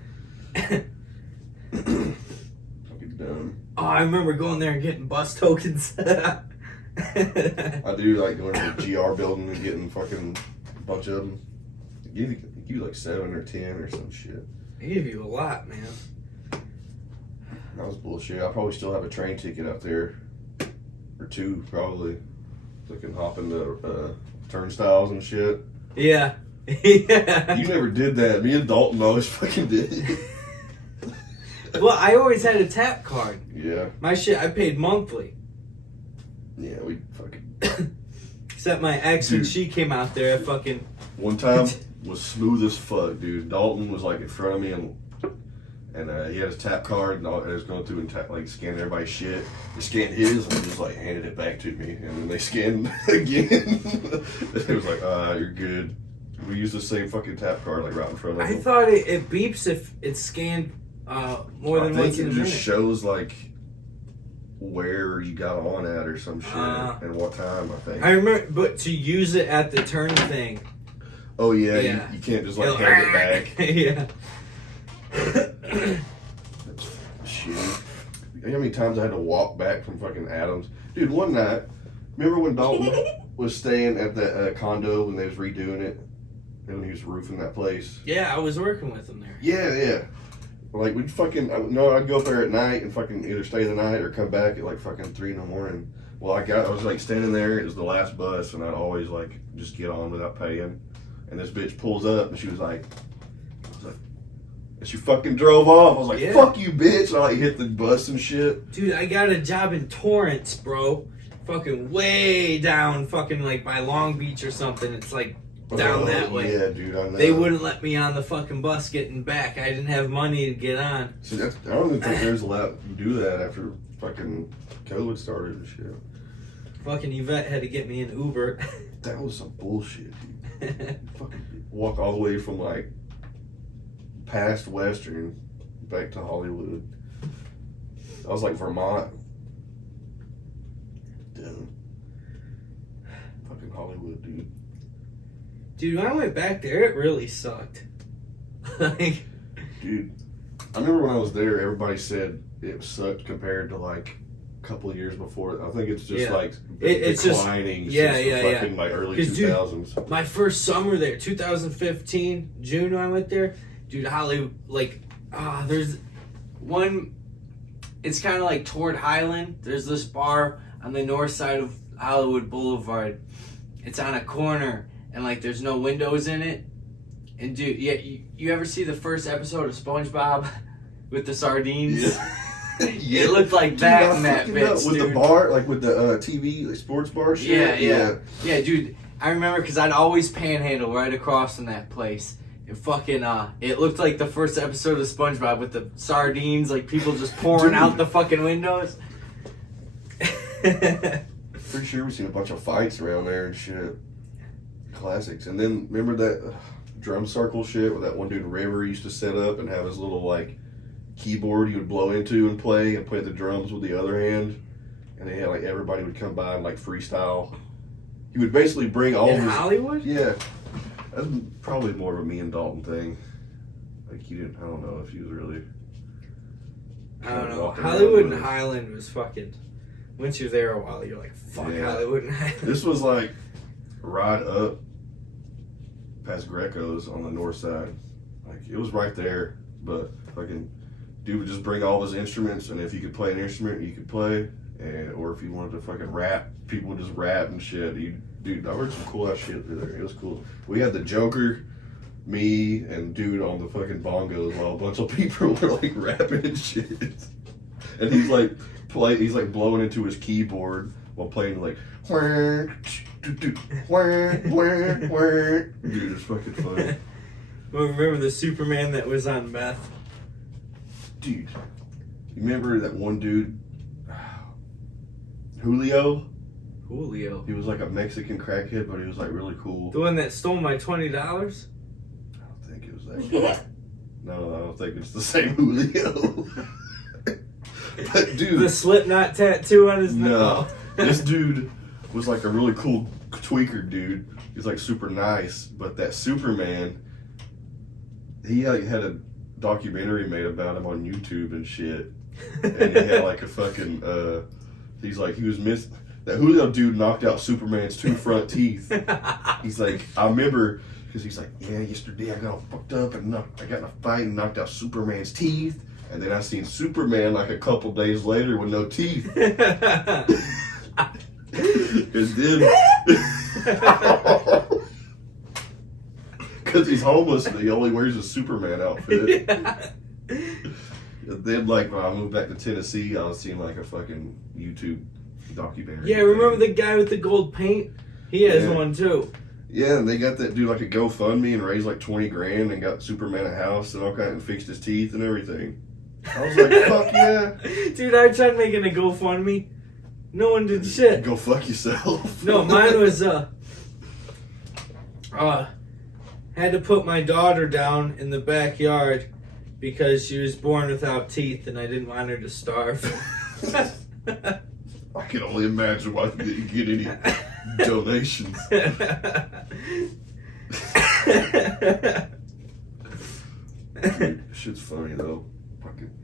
dumb. Oh, I remember going there and getting bus tokens. I do like going to the GR building and getting fucking a bunch of them. They give you like 7 or 10 or some shit. They give you a lot, man. That was bullshit. I probably still have a train ticket out there. Or 2, probably. So I can hop into turnstiles and shit. Yeah. Yeah. You never did that. Me and Dalton always fucking did it. Well, I always had a tap card. Yeah. My shit, I paid monthly. Yeah, we fucking... Except my ex, when she came out there, I fucking... One time was smooth as fuck, dude. Dalton was like in front of me and he had his tap card and I was going through and like scanning everybody's shit. He scanned his and just like handed it back to me, and then they scanned again. It was like, you're good. We used the same fucking tap card like right in front of I him. thought it beeps if it's scanned more than once in a I think it minute. just shows like where you got on at or some shit and what time. I think. I remember, but to use it at the turn thing. Oh yeah, Yeah. You can't just like hand it back. Yeah. That's shitty. You know how many times I had to walk back from fucking Adams? Dude, one night, remember when Dalton was staying at the condo when they was redoing it? And when he was roofing that place? Yeah, I was working with him there. Yeah. Like, we'd fucking, I'd go up there at night and fucking either stay the night or come back at like fucking 3 in the morning. Well, I was like standing there, it was the last bus, and I'd always like just get on without paying. And this bitch pulls up and she was like, and she fucking drove off. I was like, Yeah. fuck you, bitch. And I like hit the bus and shit. Dude, I got a job in Torrance, bro. Fucking way down, fucking like by Long Beach or something. It's like down that way. Yeah, dude, I know. They wouldn't let me on the fucking bus getting back. I didn't have money to get on. See, I don't even think there's allowed to do that after fucking COVID started and shit. Fucking Yvette had to get me an Uber. That was some bullshit, dude. Fucking walk all the way from like past Western back to Hollywood. I was like Vermont. Damn. Fucking Hollywood, dude. Dude, when I went back there, it really sucked. Like, dude, I remember when I was there, everybody said it sucked compared to like a couple of years before. I think it's just like it's declining just, since the fucking like early 2000s. Dude, my first summer there, 2015, June when I went there, dude, Hollywood, like, there's one, it's kind of like toward Highland. There's this bar on the north side of Hollywood Boulevard. It's on a corner, and like there's no windows in it. And dude, yeah, you ever see the first episode of SpongeBob with the sardines? Yeah. It looked like that in that bitch, with dude. the bar, like with the TV, like sports bar shit. Yeah, dude. I remember because I'd always panhandle right across from that place. And fucking, it looked like the first episode of SpongeBob with the sardines, like people just pouring out the fucking windows. Pretty sure we've seen a bunch of fights around there and shit. Classics. And then remember that drum circle shit where that one dude River used to set up and have his little like keyboard he would blow into and play the drums with the other hand, and they had like everybody would come by and like freestyle. He would basically bring all in of his Hollywood. Yeah, that's probably more of a me and Dalton thing. Like he didn't. I don't know if he was really. I don't know. Hollywood and Highland was fucking. Once you're there a while, you're like, fuck Hollywood and Highland. This was like right up past Greco's on the north side. Like it was right there, but fucking dude would just bring all his instruments, and if you could play an instrument, you could play, and or if you wanted to fucking rap, people would just rap and shit. Dude, I heard some cool ass shit through there. It was cool. We had the Joker, me, and dude on the fucking bongos while a bunch of people were like rapping and shit. And he's like blowing into his keyboard while playing like dude, it's fucking funny. Well, remember the Superman that was on meth? Dude, you remember that one dude, Julio? He was like a Mexican crackhead, but he was like really cool. The one that stole my $20? I don't think it was that guy. No, I don't think it's the same Julio. But dude, the Slipknot tattoo on his neck. No, this dude was like a really cool tweaker dude. He was like super nice, but that Superman, he like had a documentary made about him on YouTube and shit. And he had like a fucking that Julio dude knocked out Superman's 2 front teeth. He's like, I remember, because he's like, yeah, yesterday I got all fucked up and I got in a fight and knocked out Superman's teeth. And then I seen Superman like a couple days later with no teeth. And then, because he's homeless and he only wears a Superman outfit. And then, like, when I moved back to Tennessee, I was seeing like a fucking YouTube documentary. Yeah, remember the guy with the gold paint? He has one too. Yeah, and they got that dude like a GoFundMe and raised like 20 grand and got Superman a house and all kind and fixed his teeth and everything. I was like, fuck yeah. Dude, I tried making a GoFundMe. No one did shit. Go fuck yourself. No, mine was, had to put my daughter down in the backyard because she was born without teeth and I didn't want her to starve. I can only imagine why they didn't get any donations. Dude, shit's funny though.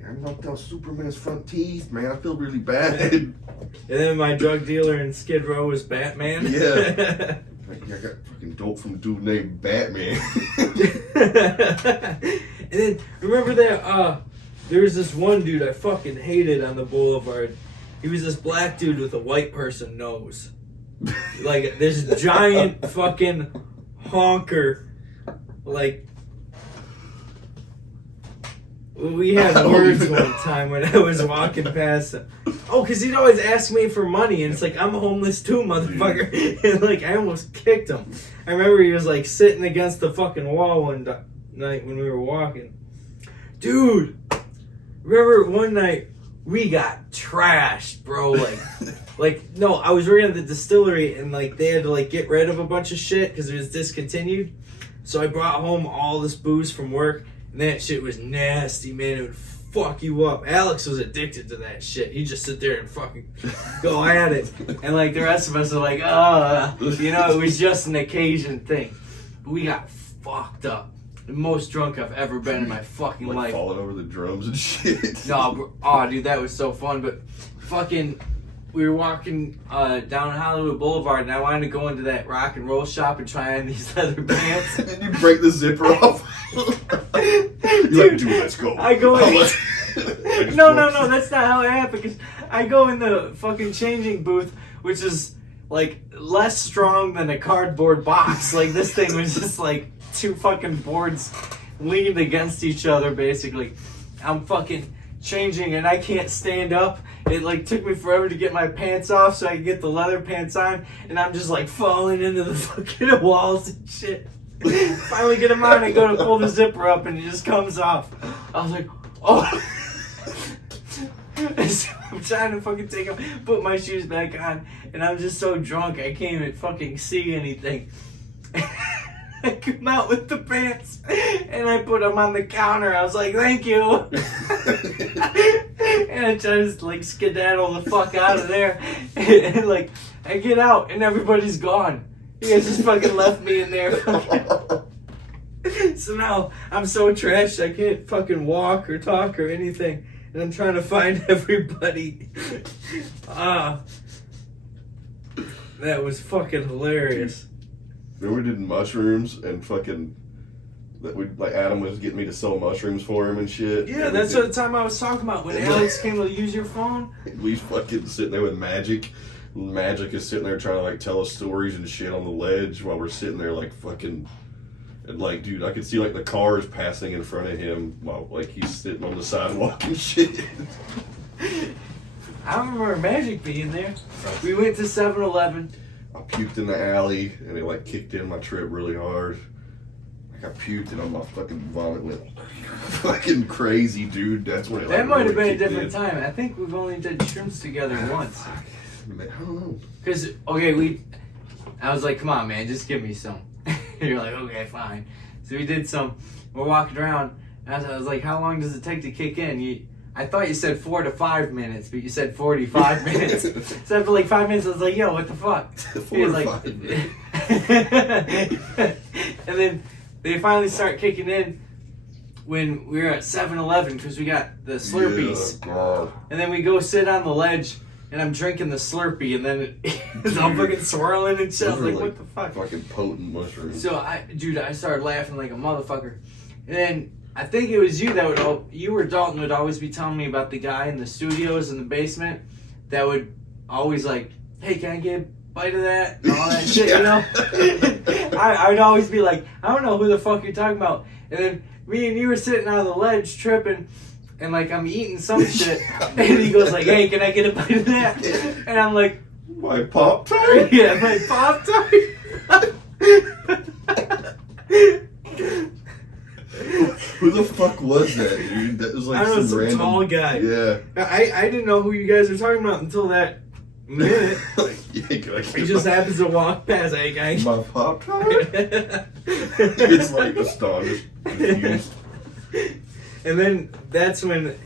I knocked out Superman's front teeth, man. I feel really bad. And then my drug dealer in Skid Row was Batman. Yeah. Like, I got fucking dope from a dude named Batman. And then, remember that, there was this one dude I fucking hated on the boulevard. He was this black dude with a white person nose. Like, this giant fucking honker. Like, we had words one time when I was walking past him. Oh, because he'd always ask me for money, and it's like, I'm homeless too, motherfucker. And like, I almost kicked him. I remember he was like sitting against the fucking wall one night when we were walking. Dude, remember one night we got trashed, bro. No, I was working at the distillery and like they had to like get rid of a bunch of shit because it was discontinued. So I brought home all this booze from work, and that shit was nasty, man. It would fuck you up. Alex was addicted to that shit. He'd just sit there and fucking go at it. And like the rest of us are like, it was just an occasion thing. But we got fucked up. The most drunk I've ever been in my fucking life. Falling over the drums and shit. No, bro, oh, dude, that was so fun. But fucking, we were walking down Hollywood Boulevard, and I wanted to go into that rock and roll shop and try on these leather pants. And you break the zipper off. You're like, dude, let's go. I go in. No, that's not how it happened. Because I go in the fucking changing booth, which is like less strong than a cardboard box. Like this thing was just like two fucking boards leaned against each other, basically. I'm fucking changing and I can't stand up. It like took me forever to get my pants off so I could get the leather pants on, and I'm just like falling into the fucking walls and shit. Finally get them on and go to pull the zipper up and it just comes off. I was like, oh. So I'm trying to fucking put my shoes back on, and I'm just so drunk I can't even fucking see anything. I come out with the pants and I put them on the counter. I was like, thank you. And I try to like skedaddle the fuck out of there. And like I get out and everybody's gone. You guys just fucking left me in there. So now I'm so trashed I can't fucking walk or talk or anything. And I'm trying to find everybody. That was fucking hilarious. Then we did mushrooms and fucking Adam was getting me to sell mushrooms for him and shit. Yeah, that's what the time I was talking about when Alex came to use your phone. We fucking sitting there with Magic. Magic is sitting there trying to like tell us stories and shit on the ledge while we're sitting there like fucking, and like, dude, I could see like the cars passing in front of him while like he's sitting on the sidewalk and shit. I remember Magic being there. We went to 7-Eleven. I puked in the alley and it like kicked in my trip really hard. Like I puked and my fucking vomit went fucking crazy, dude. That's when it That like, might have really been a kicked different in. time. I think we've only done shrooms together once. Man, I don't know. Cause okay, I was like, come on, man, just give me some. And you're like, okay, fine. So we did some. We're walking around. And I was like, how long does it take to kick in? I thought you said 4 to 5 minutes, but you said 45 minutes. So after like 5 minutes, I was like, yo, what the fuck? 4 to 5 minutes. And then they finally start kicking in when we were at 7-Eleven because we got the Slurpees. Yeah, and then we go sit on the ledge and I'm drinking the Slurpee and then it's all fucking swirling and shit. I was like, what the fuck? Fucking potent mushrooms. So I started laughing like a motherfucker. And then I think it was you that you or Dalton would always be telling me about the guy in the studios in the basement that would always like, hey, can I get a bite of that? And all that shit, you know? I'd always be like, I don't know who the fuck you're talking about. And then me and you were sitting on the ledge tripping, and like I'm eating some shit, and he goes like, hey, can I get a bite of that? And I'm like, my Pop-Tart? Yeah, my Pop-Tart. Who the fuck was that, dude? That was like I don't know, some random tall guy. Yeah. I didn't know who you guys were talking about until that minute. Like, yeah, He just happens to walk past. Hey, guys. my Pop-Tart? It's like astonished, confused. And then that's when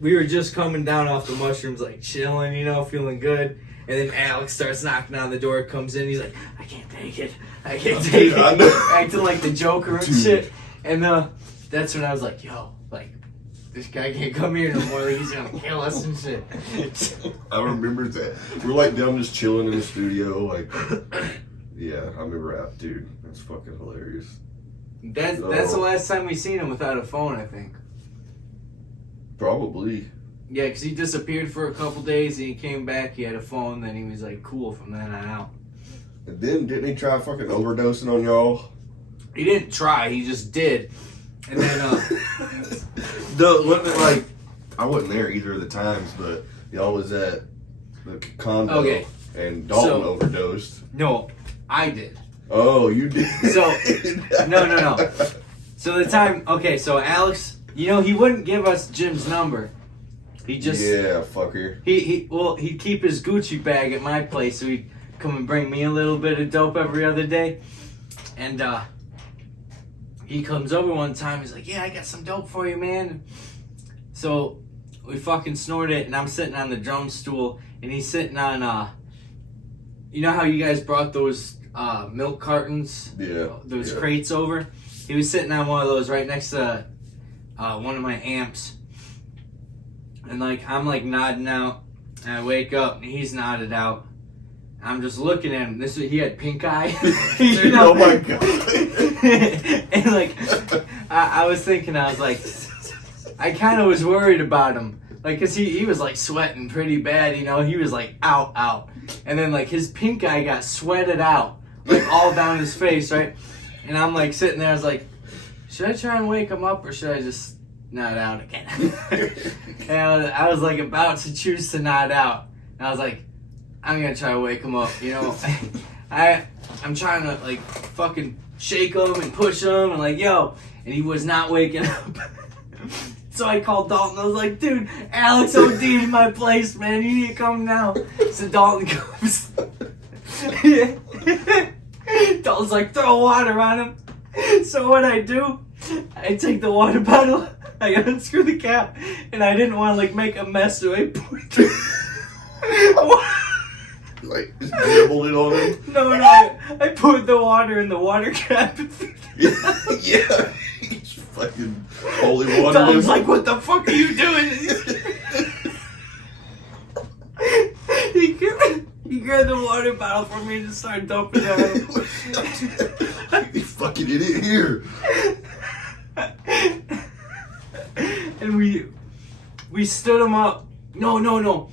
we were just coming down off the mushrooms, like chilling, you know, feeling good. And then Alex starts knocking on the door, comes in, he's like, I can't take it. I can't take I it. know. Acting like the Joker and Dude. shit. And that's when I was like, yo, like, this guy can't come here no more. Like, he's gonna kill us and shit. I remember that. We're like down just chilling in the studio, like, yeah, I remember dude, that's fucking hilarious. That's the last time we seen him without a phone, I think. Probably. Yeah, because he disappeared for a couple days and he came back, he had a phone, then he was like cool from then on out. And then didn't he try fucking overdosing on y'all? He didn't try, he just did. And then, No, wasn't it like, I wasn't there either of the times, but y'all was at the condo Okay. and Dalton overdosed. no, I did. Oh, you did? So, no. So the time, okay, so Alex, you know, he wouldn't give us Jim's number. He just Yeah, fucker. he'd keep his Gucci bag at my place, so he'd come and bring me a little bit of dope every other day. And he comes over one time, he's like, yeah, I got some dope for you, man. So we fucking snort it, and I'm sitting on the drum stool, and he's sitting on, you know how you guys brought those milk cartons? Yeah. Those crates over? He was sitting on one of those right next to one of my amps. And like, I'm like nodding out, and I wake up, and he's nodded out. I'm just looking at him. He had pink eye. Dude, oh my god. And like, I was thinking, I was like, I kind of was worried about him. Like, cause he was like sweating pretty bad, you know, he was like out. And then like his pink eye got sweated out, like all down his face, right? And I'm like sitting there, I was like, should I try and wake him up or should I just nod out again? And I was like about to choose to nod out. And I was like, I'm gonna try to wake him up, you know. I'm trying to like fucking shake him and push him and like, yo, and he was not waking up. So I called Dalton. I was like, dude, Alex OD'd in my place, man. You need to come now. So Dalton comes. Dalton's like, throw water on him. So what I do, I take the water bottle, I unscrew the cap, and I didn't want to like make a mess, so I put Like, just dribbled it on him? No, I poured the water in the water cap. Yeah. He's fucking holy water. Dalton's like, what the fuck are you doing? He grabbed the water bottle from me and just started dumping it on him. You fucking idiot here. And we stood him up. No.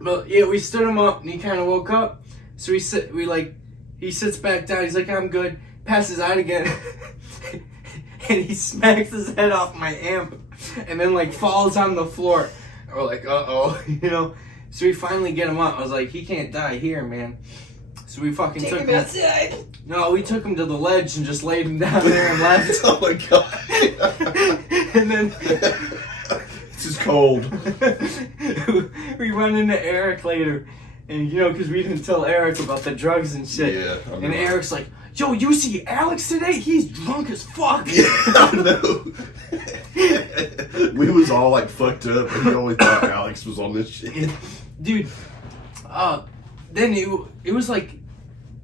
But yeah, we stood him up and he kind of woke up. So he sits back down. He's like, I'm good. Passes out again. And he smacks his head off my amp and then like falls on the floor. And we're like, uh-oh, you know. So we finally get him up. I was like, he can't die here, man. So we fucking took him outside. No, we took him to the ledge and just laid him down there and left. Oh my god. And then this is cold. we run into Eric later, and you know, because we didn't tell Eric about the drugs and shit. Yeah. And Eric's like, yo, you see Alex today? He's drunk as fuck. Yeah, I know. We was all like fucked up, and we always thought Alex was on this shit. Dude, then it was like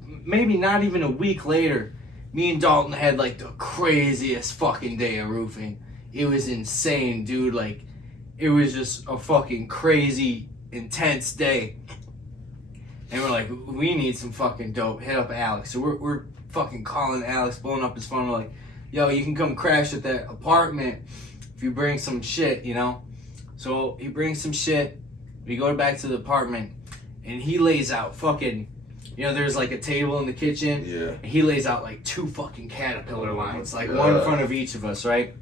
maybe not even a week later, me and Dalton had like the craziest fucking day of roofing. It was insane, dude. Like, it was just a fucking crazy, intense day. And we're like, we need some fucking dope. Hit up Alex. So we're fucking calling Alex, blowing up his phone. We're like, yo, you can come crash at that apartment if you bring some shit, you know? So he brings some shit. We go back to the apartment, and he lays out fucking, you know, there's like a table in the kitchen. Yeah. And he lays out like 2 fucking caterpillar lines, like one in front of each of us, right?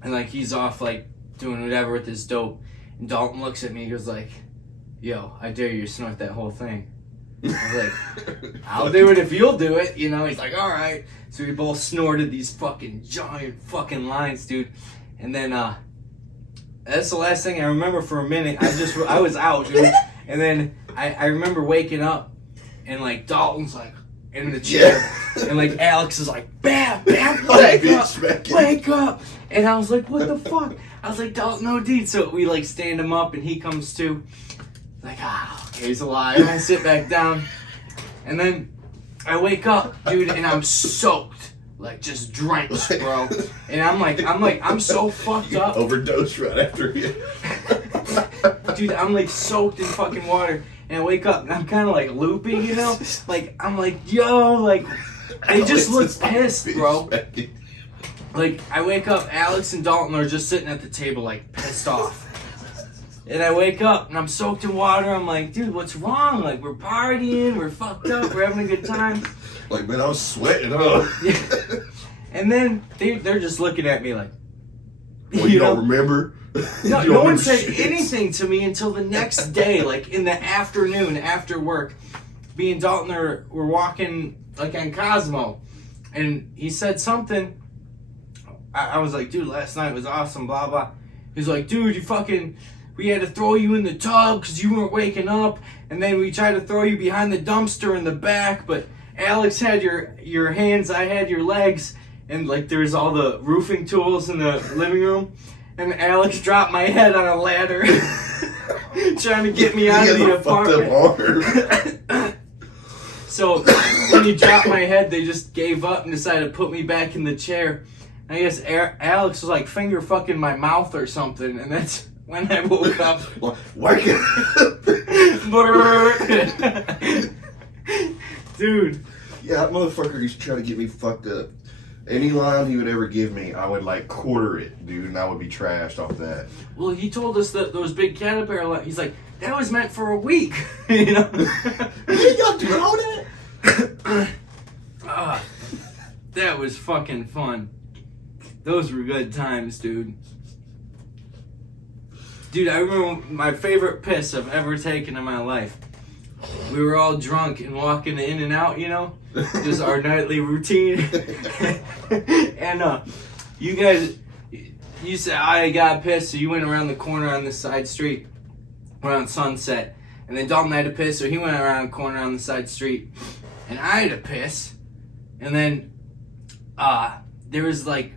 And like he's off like doing whatever with his dope. And Dalton looks at me, he goes like, yo, I dare you to snort that whole thing. I was like, I'll do it if you'll do it, you know? He's like, all right. So we both snorted these fucking giant fucking lines, dude. And then that's the last thing I remember for a minute. I was out, dude. And then I remember waking up, and like Dalton's like in the chair, and like Alex is like, bam, wake up. And I was like, what the fuck? I was like, Dalton OD'd. So we like stand him up, and he comes to. Like, okay, he's alive. I sit back down, and then I wake up, dude, and I'm soaked, like just drenched, bro. And I'm so fucked up. Overdosed right after you. Dude, I'm like soaked in fucking water, and I wake up, and I'm kind of like loopy, you know? Like, I'm like, yo, like, they just look pissed, bro. Like, I wake up, Alex and Dalton are just sitting at the table, like, pissed off. And I wake up and I'm soaked in water. I'm like, dude, what's wrong? Like, we're partying, we're fucked up, we're having a good time. Like, man, I was sweating, huh? Yeah. And then they're just looking at me like, well, you don't remember? No one said anything to me until the next day, like in the afternoon after work. Me and Dalton were walking like on Cosmo, and he said something. I was like, dude, last night was awesome, blah blah. He's like, dude, we had to throw you in the tub because you weren't waking up, and then we tried to throw you behind the dumpster in the back, but Alex had your hands, I had your legs, and like there's all the roofing tools in the living room, and Alex dropped my head on a ladder trying to get me out of the apartment. So when he dropped my head, they just gave up and decided to put me back in the chair. I guess Alex was like finger fucking my mouth or something, and that's when I woke up. Wake up! Dude. Yeah, that motherfucker used to try to get me fucked up. Any line he would ever give me, I would like quarter it, dude, and I would be trashed off that. Well, he told us that those big caterpillar, he's like, that was meant for a week. You know? Y'all doing all that? That was fucking fun. Those were good times, dude. Dude, I remember my favorite piss I've ever taken in my life. We were all drunk and walking in and out, you know? Just our nightly routine. And you guys, you said, I got pissed, so you went around the corner on this side street around Sunset. And then Dalton had a piss, so he went around the corner on the side street. And I had a piss. And then there was like,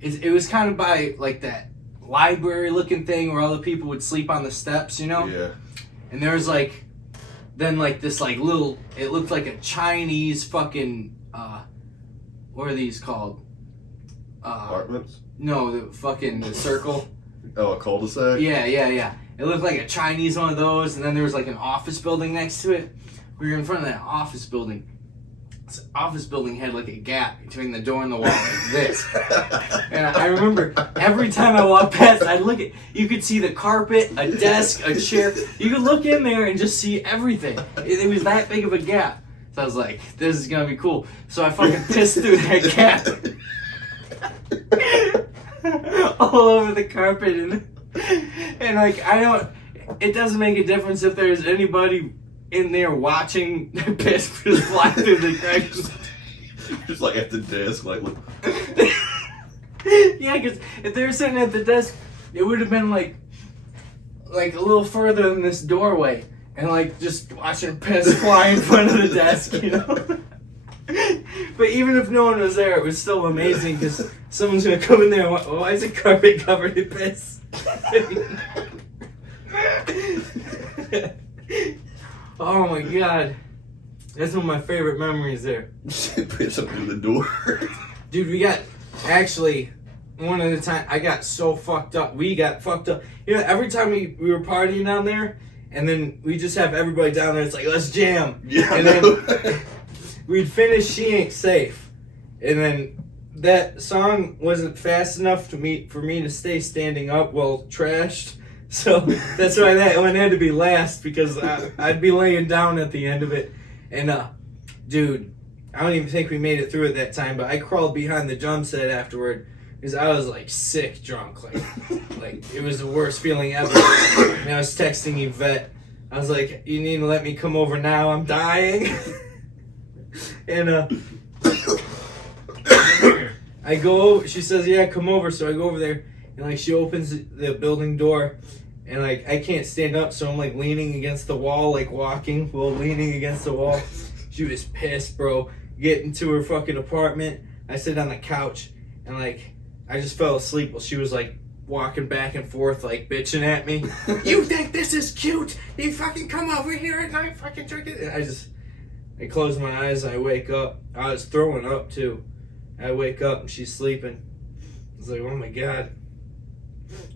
it was kind of by like that library looking thing where all the people would sleep on the steps, you know? Yeah. And there was like, then like this like little, it looked like a Chinese fucking, what are these called? Apartments? No, the circle. Oh, a cul-de-sac? Yeah. It looked like a Chinese one of those, and then there was like an office building next to it. We were in front of that office building. This office building had like a gap between the door and the wall like this. And I remember every time I walked past, I'd look at, you could see the carpet, a desk, a chair. You could look in there and just see everything. It was that big of a gap. So I was like, this is gonna be cool. So I fucking pissed through that gap. All over the carpet and like it doesn't make a difference if there's anybody in there watching the piss just fly through the cracks. Just like at the desk, like look. Yeah, because if they were sitting at the desk, it would have been like a little further than this doorway, and like just watching piss fly in front of the desk, you know. But even if no one was there, it was still amazing because someone's gonna come in there and why is the carpet covered in piss? Oh my god. That's one of my favorite memories there. Piss up through the door. Dude, we got, actually, one of the time, I got so fucked up. We got fucked up. You know, every time we were partying down there, and then we just have everybody down there, it's like, let's jam. Yeah. And then we'd finish She Ain't Safe. And then that song wasn't fast enough for me to stay standing up while trashed. So that's why that one had to be last, because I'd be laying down at the end of it. And dude, I don't even think we made it through it that time, but I crawled behind the drum set afterward because I was like sick drunk. Like it was the worst feeling ever. And I was texting Yvette. I was like, you need to let me come over now, I'm dying. And I go, she says, yeah, come over. So I go over there, and like she opens the building door, and like I can't stand up, so I'm like leaning against the wall, like walking while leaning against the wall. She was pissed, bro. Get into her fucking apartment. I sit on the couch, and like I just fell asleep while she was like walking back and forth, like bitching at me. You think this is cute? You fucking come over here and I fucking drink it. And I close my eyes, I wake up. I was throwing up too. I wake up and she's sleeping. I was like, oh my god.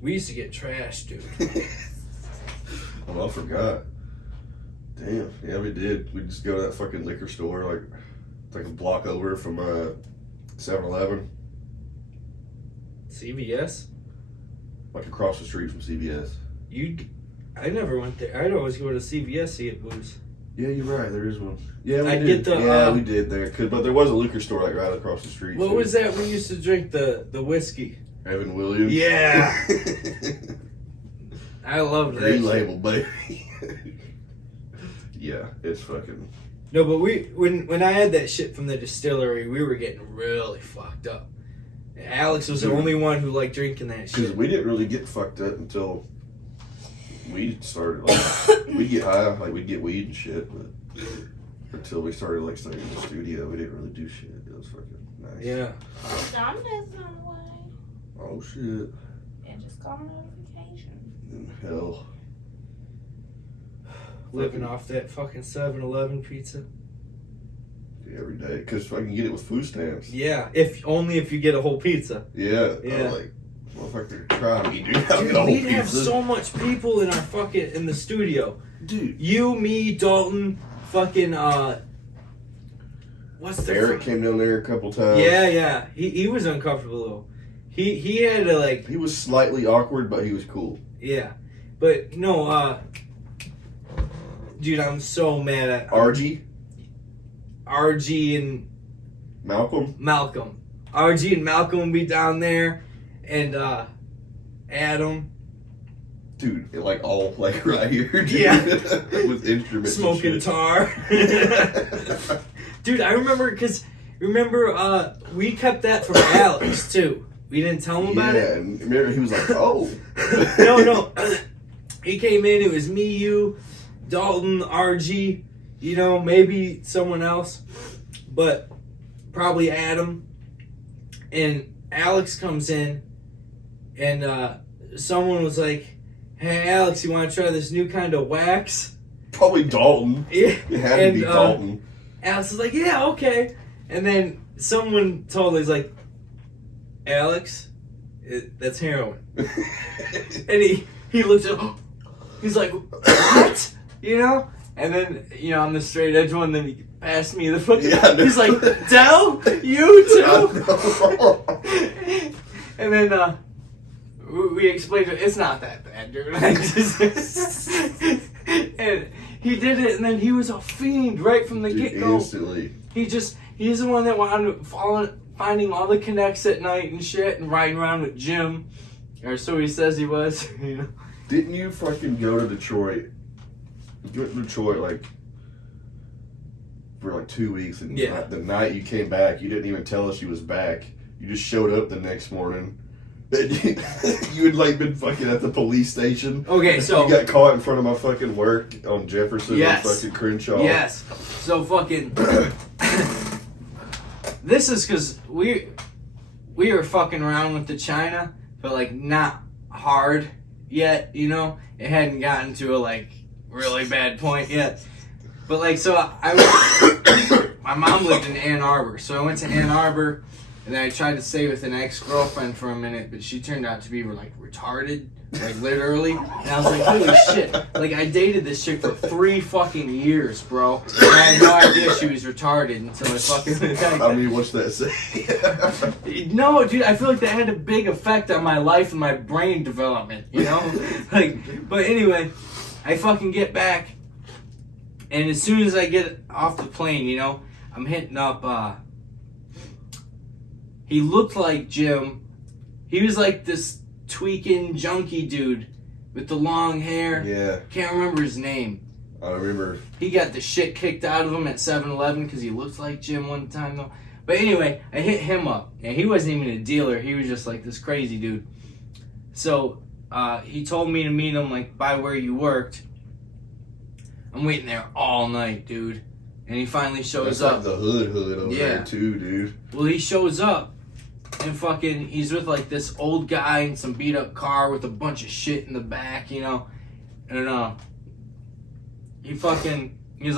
We used to get trashed, dude. Oh, I forgot. Damn. Yeah, we did. We just go to that fucking liquor store, like a block over from 7-Eleven. CVS? Like across the street from CVS. I never went there. I'd always go to CVS to get booze. Yeah, you're right. There is one. Yeah, we I'd did. get the, yeah, we did there. But there was a liquor store like right across the street. What too. was that we used to drink? The whiskey. Evan Williams. Yeah. I loved that Green shit. Label, baby. Yeah, it's fucking. No, but when I had that shit from the distillery, we were getting really fucked up. Alex was the only one who liked drinking that Because shit. we didn't really get fucked up until we started. Like, we'd get high, like we'd get weed and shit, but until we started like studying in the studio, we didn't really do shit. It was fucking nice. Yeah. Domino's on the way. Oh shit. And just got a notification. In hell. Living off that fucking 7-Eleven pizza. Every day, because I can get it with food stamps. Yeah, if you get a whole pizza. Yeah. Yeah. I'm like, motherfucker, try me, dude. I'll Dude, get a whole we'd have pizza. so much people in our fucking in the studio. Dude. You, me, Dalton, fucking what's the Eric came down there a couple times. Yeah. He was uncomfortable though. He had to like He was slightly awkward, but he was cool. yeah. But no, dude, I'm so mad at RG, RG and Malcolm. RG and Malcolm will be down there, and Adam Dude, like all like right here. Dude. Yeah. With instruments. smoking and shit. tar. Dude, I remember because we kept that from Alex too. We didn't tell him about it. Yeah, and remember he was like, oh. No. He came in. It was me, you, Dalton, RG. You know, maybe someone else, but probably Adam. And Alex comes in, and someone was like, "Hey, Alex, you want to try this new kind of wax?" Probably Dalton. Yeah. It had to be Dalton. Alex was like, "Yeah, okay." And then someone told us like, "Alex, that's heroin." And he looks at, he's like, "What?" You know? And then, you know, I'm the straight edge one, then he passed me the fucking, Yeah, he's like, "Del, you too?" And then we explained it, it's not that bad, dude. And he did it, and then he was a fiend right from the Dude, get-go. instantly. He's the one that wanted finding all the connects at night and shit and riding around with Jim. Or so he says he was, you know. Didn't you fucking go to Detroit? You went to Detroit like for like 2 weeks, and Yeah. the night you came back, you didn't even tell us you was back. You just showed up the next morning. And you had like been fucking at the police station. Okay, so You got caught in front of my fucking work on Jefferson Yes. and fucking Crenshaw. yes, so fucking. This is because we were fucking around with the China, but like not hard yet, you know. It hadn't gotten to a like really bad point yet. But like, so my mom lived in Ann Arbor, so I went to Ann Arbor, and then I tried to stay with an ex-girlfriend for a minute, but she turned out to be like retarded, like literally. And I was like, holy shit! Like I dated this chick for 3 fucking years, bro. And I had no idea she was retarded until I fucking. I mean, what's that say? No, dude, I feel like that had a big effect on my life and my brain development, you know? Like, but anyway, I fucking get back, and as soon as I get off the plane, you know, I'm hitting up, he looked like Jim. He was like this tweaking junkie dude with the long hair. Yeah, Can't remember his name. I remember. He got the shit kicked out of him at 7-Eleven because he looked like Jim one time though. But anyway, I hit him up, and he wasn't even a dealer. He was just like this crazy dude. So he told me to meet him like by where you worked. I'm waiting there all night, dude. And he finally shows That's up. like the hood over Yeah. there too, dude. Well, he shows up, and fucking, he's with like this old guy in some beat up car with a bunch of shit in the back, you know. And he's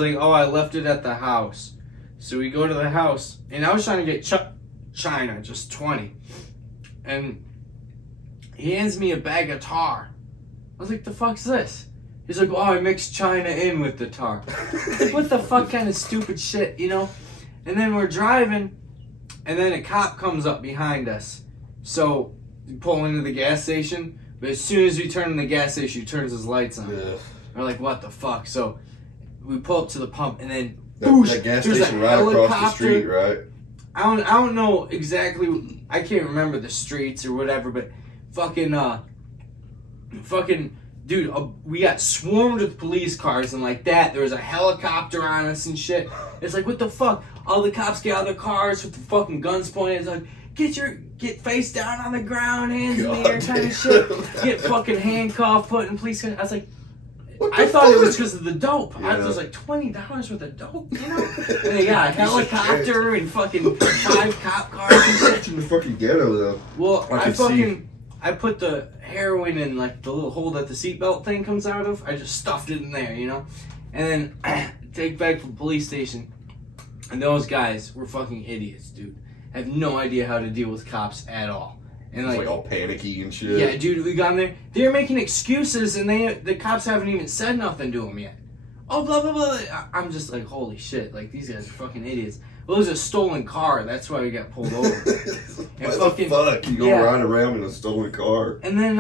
like, "Oh, I left it at the house." So we go to the house, and I was trying to get China, just 20. And he hands me a bag of tar. I was like, "The fuck's this?" He's like, "Oh, I mixed China in with the tar." Like, what the fuck kind of stupid shit, you know? And then we're driving, and then a cop comes up behind us. So we pull into the gas station, but as soon as we turn in the gas station, he turns his lights on. Yeah. We're like, "What the fuck?" So we pull up to the pump, and then That gas there's a station right across the helicopter. street, right? I don't know exactly. I can't remember the streets or whatever, but fucking dude, we got swarmed with police cars and like that. There was a helicopter on us and shit. It's like, what the fuck? All the cops get out of their cars with the fucking guns pointed. It's like, get face down on the ground, hands in the air kind of shit. Get fucking handcuffed, put in police. I was like, I thought it was because of the dope. Yeah. I was like, $20 worth of dope, you know? And they got a helicopter and fucking 5 cop cars and shit. It's in the fucking ghetto though. Well, I could I put the heroin in like the little hole that the seatbelt thing comes out of. I just stuffed it in there, you know? And then take back from the police station. And those guys were fucking idiots, dude. Have no idea how to deal with cops at all. And It's like all panicky and shit. yeah, dude, we got in there. They're making excuses, and the cops haven't even said nothing to them yet. Oh, blah blah blah. I'm just like, holy shit! Like these guys are fucking idiots. Well, it was a stolen car. That's why we got pulled over. Why the fuck you go ride around in a stolen car? And then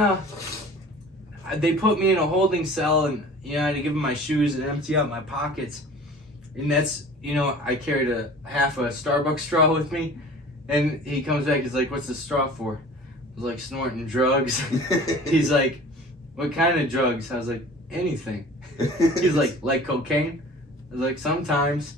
they put me in a holding cell, and I had to give them my shoes and empty out my pockets. And that's I carried a half a Starbucks straw with me, and he comes back. He's like, "What's the straw for?" I was like, snorting drugs. He's like, "What kind of drugs?" I was like, "Anything." He's like cocaine? I was like, "Sometimes."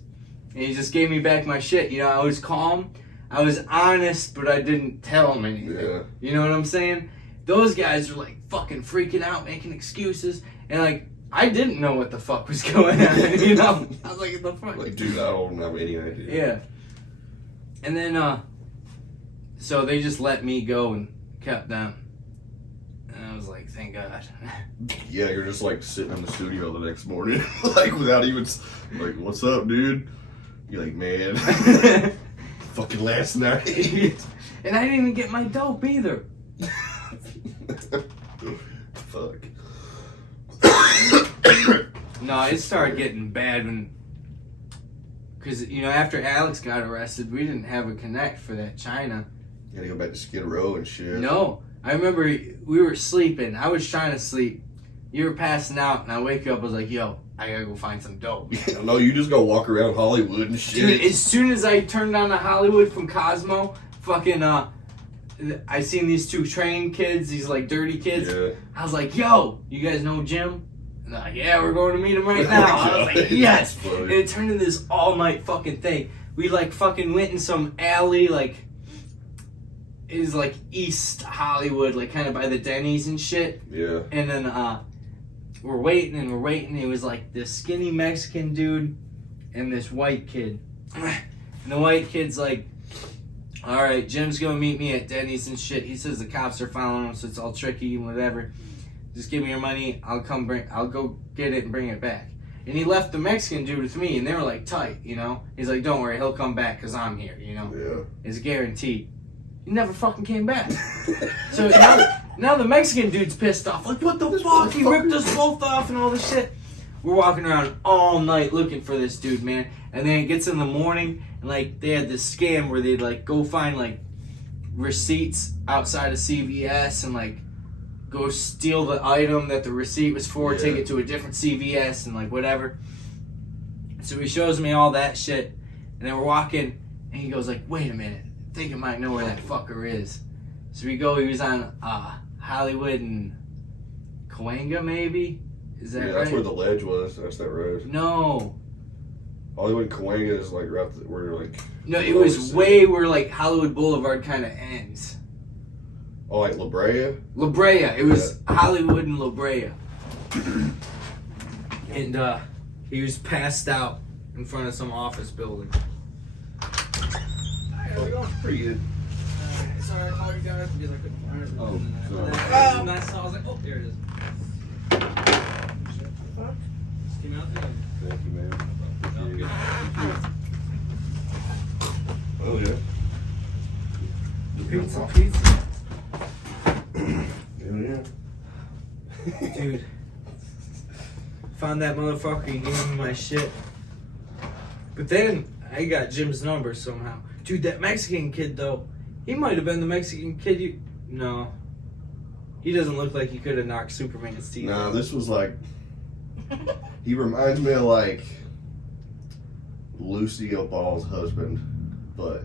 And he just gave me back my shit. I was calm. I was honest, but I didn't tell him anything. Yeah. You know what I'm saying? Those guys were like fucking freaking out, making excuses. And like, I didn't know what the fuck was going on. I was like, what the fuck? Like, dude, I don't have any idea. Yeah. And then, so they just let me go and kept them. And I was like, thank God. Yeah, you're just like sitting in the studio the next morning, like without even, like, what's up, dude? You're like, man, fucking last night. And I didn't even get my dope either. Fuck. No, it started getting bad when, because, after Alex got arrested, we didn't have a connect for that China. You gotta go back to Skid Row and shit. No, I remember we were sleeping. I was trying to sleep. You were passing out, and I wake up. I was like, "Yo, I gotta go find some dope." No, you just go walk around Hollywood and shit. Dude, as soon as I turned on the Hollywood from Cosmo, fucking I seen these 2 train kids, these like dirty kids. Yeah. I was like, "Yo, you guys know Jim?" And they're like, "Yeah, we're going to meet him right now." I was like, "Yes!" And it turned into this all night fucking thing. We like fucking went in some alley, like. It is like East Hollywood, like kind of by the Denny's and shit. Yeah. And then we're waiting and we're waiting. It was like this skinny Mexican dude and this white kid. And the white kid's like, "All right, Jim's gonna meet me at Denny's and shit. He says the cops are following him, so it's all tricky and whatever. Just give me your money. I'll go get it and bring it back." And he left the Mexican dude with me, and they were like tight, He's like, "Don't worry, he'll come back because I'm here, Yeah. It's guaranteed." He never fucking came back. So now the Mexican dude's pissed off. Like, what the fuck? He ripped us both off and all this shit. We're walking around all night looking for this dude, man. And then it gets in the morning, and like they had this scam where they'd like go find like receipts outside of CVS and like go steal the item that the receipt was for, take it to a different CVS and like whatever. So he shows me all that shit, and then we're walking, and he goes like, "Wait a minute. I think I might know where that fucker is." So we go, he was on Hollywood and Cahuenga, maybe? Is that right? That's where the ledge was. That's that road. No. Hollywood and Cahuenga is like right where like... No, it was way where like Hollywood Boulevard kind of ends. Oh, like La Brea? La Brea. It was Hollywood and La Brea. And he was passed out in front of some office building. Pretty good. Sorry, I called you guys because I couldn't find it. Oh, And I saw, I was like, "Oh, there it is." Just came out there. Thank you, man. Oh, good. Oh, yeah. Pizza. Yeah. Dude. Found that motherfucker, he gave me my shit. But then, I got Jim's number somehow. Dude, that Mexican kid, though, he might have been the Mexican kid No. He doesn't look like he could have knocked Superman's teeth Nah, out. this was like... He reminds me of like... Lucille Ball's husband. But,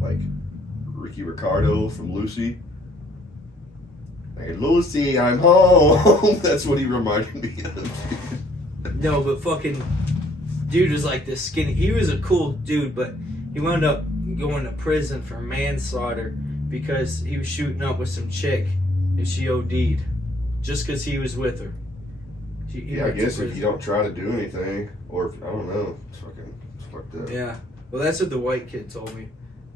like... Ricky Ricardo from Lucy. Hey, Lucy, I'm home! That's what he reminded me of. No, but fucking... Dude was like this skinny... He was a cool dude, but he wound up going to prison for manslaughter because he was shooting up with some chick and she OD'd just because he was with her. I guess if you don't try to do anything, or if, I don't know, it's fucked up. Yeah, well, that's what the white kid told me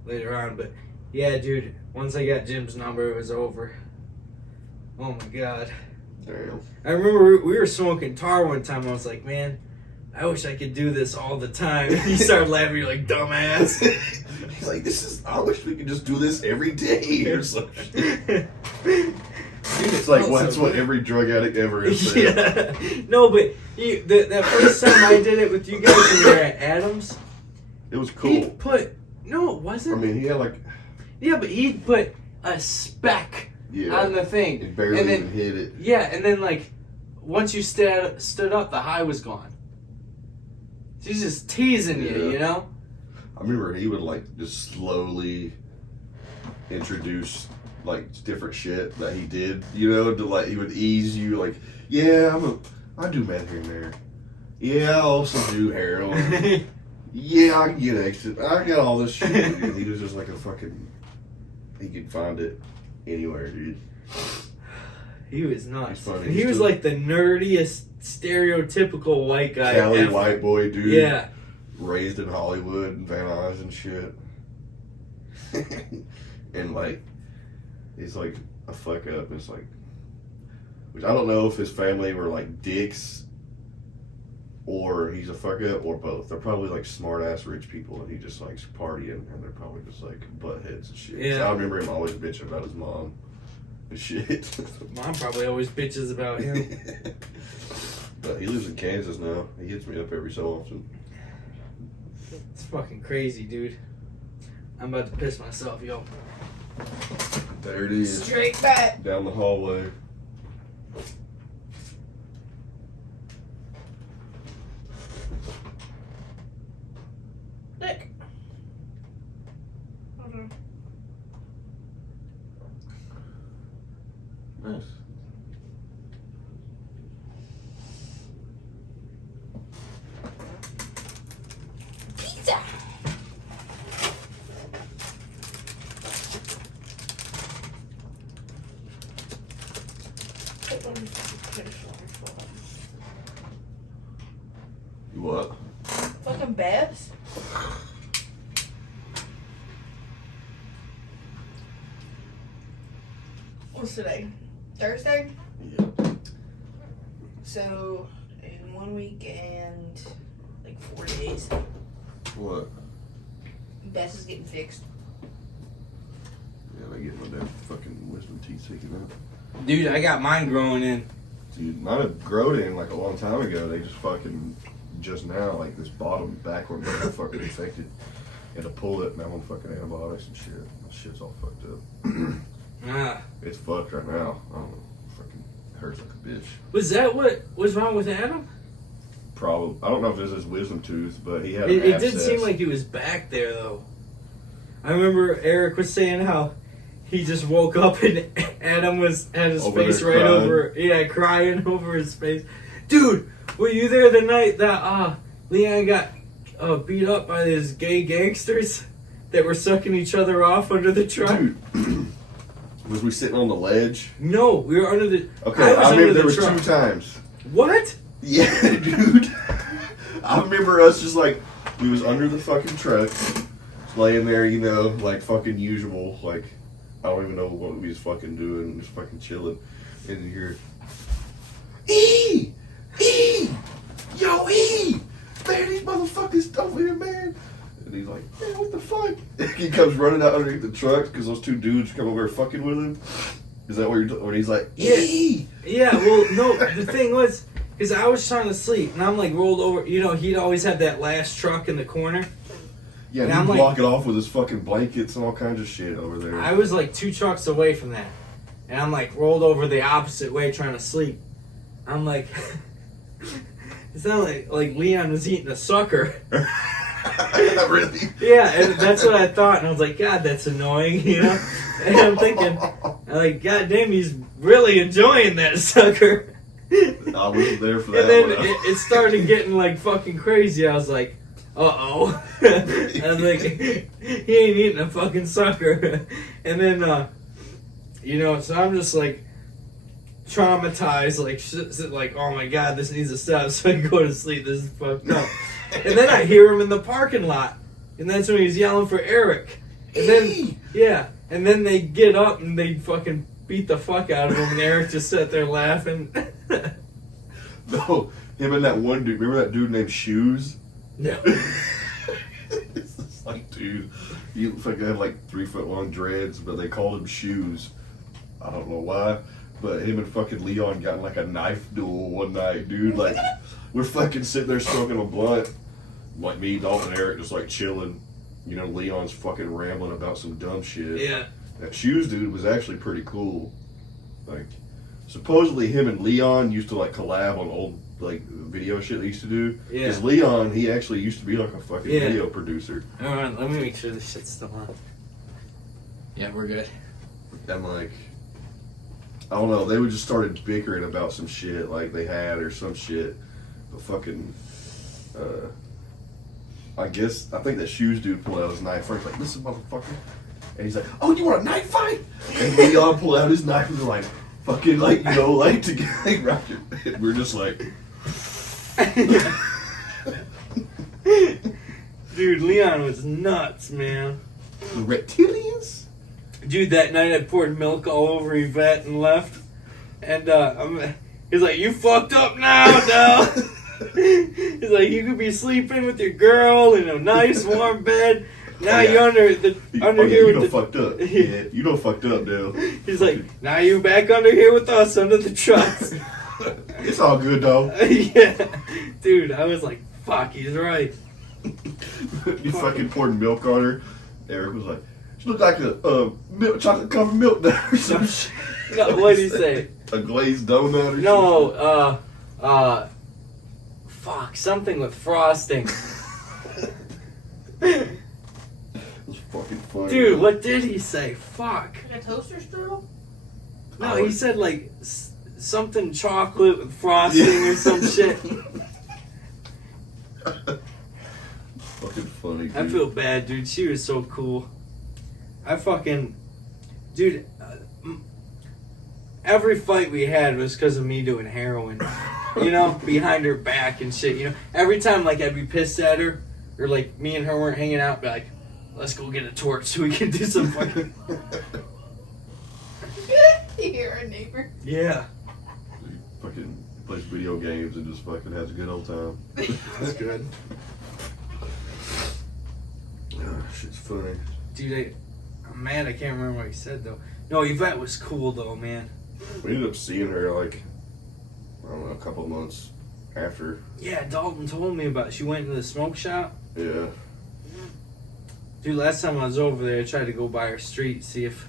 later on. But yeah, dude, once I got Jim's number, it was over. Oh my god. Damn. I remember we were smoking tar one time. I was like, man, I wish I could do this all the time. And you started laughing. You're like, dumbass. He's like, I wish we could just do this every day or something. Dude, it's like, well, that's what every drug addict ever is. Yeah. No, but that first time I did it with you guys when we were at Adams. It was cool. He put, no, it wasn't. I mean, he had like. Yeah, but he put a speck on the thing. It barely even hit it. Yeah, and then like, once you stood up, the high was gone. She's just teasing you, you know? I remember he would like just slowly introduce like different shit that he did, you know, to like he would ease you like, yeah, I do meth here and there. Yeah, I also do heroin. Yeah, I can get extra. I got all this shit. Dude. He was just like a fucking. He could find it anywhere, dude. He was nuts. Funny. He was like the nerdiest, stereotypical white guy Cali ever. white boy, dude. Yeah. Raised in Hollywood and Van Nuys and shit. And like, he's like a fuck up. It's like, which I don't know if his family were like dicks or he's a fuck up or both. They're probably like smart ass rich people and he just likes partying and they're probably just like butt heads and shit. Yeah. So I remember him always bitching about his mom and shit. Mom probably always bitches about him. But he lives in Kansas now. He hits me up every so often. It's fucking crazy, dude. I'm about to piss myself, yo. There it is. Straight back. Down the hallway. Look. Hold on. Nice. Pizza. You what? Fucking Babs. What's today? Thursday? Yeah. So, in 1 week and like 4 days, What? Bess is getting fixed. Yeah, they get my damn fucking wisdom teeth taken out. Dude, I got mine growing in. Dude, mine have grown in like a long time ago. They just now, like this bottom back one got fucking infected. Had to pull it and I'm on fucking antibiotics and shit. My shit's all fucked up. It's fucked right now. I don't know. Fucking hurts like a bitch. Was that what was wrong with Adam? Probably. I don't know if this is his wisdom tooth, but he had an It abscess. did seem like he was back there, though. I remember Eric was saying how he just woke up and Adam had his Over face there right crying. over, crying over his face. Dude, were you there the night that Leon got beat up by these gay gangsters that were sucking each other off under the truck? Dude, was we sitting on the ledge? No, we were under the. Okay, I I remember there was was under the two truck. times. What? Yeah, dude. I remember us just like, we was under the fucking truck, laying there, you know, like fucking usual. Like, I don't even know what we was fucking doing, just fucking chilling. And you hear, E! E! Yo, E! Man, these motherfuckers over here, man. And he's like, man, what the fuck? He comes running out underneath the truck because those two dudes come over fucking with him. Is that what you're when he's like, E! Yeah, well, no, the thing was, because I was trying to sleep, and I'm like rolled over. You know, he'd always have that last truck in the corner. Yeah, And he'd I'm like- block it off with his fucking blankets and all kinds of shit over there. I was like 2 trucks away from that. And I'm like rolled over the opposite way trying to sleep. I'm like, it sounded like Leon was eating a sucker. Really? Yeah, and that's what I thought. And I was like, God, that's annoying, you know? And I'm thinking, God damn, he's really enjoying that sucker. I wasn't there for that. And then one. it started getting like fucking crazy. I was like, uh-oh. I was like, he ain't eating a fucking sucker. And then, so I'm just like traumatized, like, oh my god, this needs to stop so I can go to sleep. This is fucked up. And then I hear him in the parking lot. And that's when he's yelling for Eric. And then, and then they get up and they fucking beat the fuck out of him. And Eric just sat there laughing. No, him and that one dude. Remember that dude named Shoes? No. It's just like, dude, he fucking had like 3 foot long dreads, but they called him Shoes. I don't know why, but him and fucking Leon got in like a knife duel one night, dude. Like, we're fucking sitting there smoking a blunt, like me, Dalton, and Eric just like chilling. Leon's fucking rambling about some dumb shit. Yeah. That Shoes dude was actually pretty cool. Like, supposedly him and Leon used to like collab on old like video shit they used to do. Yeah. Because Leon, he actually used to be like a fucking video producer. Alright, let me make sure this shit's still on. Yeah, we're good. And like, I don't know, they would just started bickering about some shit like they had or some shit. But fucking, I think that Shoes dude pulled out his knife first, like, listen, motherfucker. And he's like, oh, you want a knife fight? And Leon pulled out his knife and was like, fucking, like, like, to get, like, wrapped it. We're just like. Dude, Leon was nuts, man. The reptilians? Dude, that night I poured milk all over Yvette and left. And he's like, you fucked up now, no. He's like, you could be sleeping with your girl in a nice warm bed. Now you under here with you fucked up. Yeah, you don't fucked up, Dale. He's like, now you back under here with us under the trucks. It's all good, though. Yeah. Dude, I was like, fuck, he's right. You fucking poured milk on her. Eric was like, she looked like a chocolate covered milk donut or some shit. No, what did he say? A glazed donut or something? No, fuck, something with frosting. It was fucking funny. Dude, what did he say? Fuck. Like a toaster strudel? No, he said like something chocolate with frosting or some shit. Fucking funny, dude. I feel bad, dude. She was so cool. Dude, every fight we had was because of me doing heroin. Behind her back and shit. Every time like I'd be pissed at her, or like me and her weren't hanging out, be like, let's go get a torch so we can do some fucking. You hear our neighbor? Yeah. He fucking plays video games and just fucking has a good old time. That's good. Shit's funny. Dude, I'm mad I can't remember what he said though. No, Yvette was cool though, man. We ended up seeing her like, I don't know, a couple of months after. Yeah, Dalton told me about it. She went into the smoke shop. Yeah. Dude, last time I was over there, I tried to go by her street, see if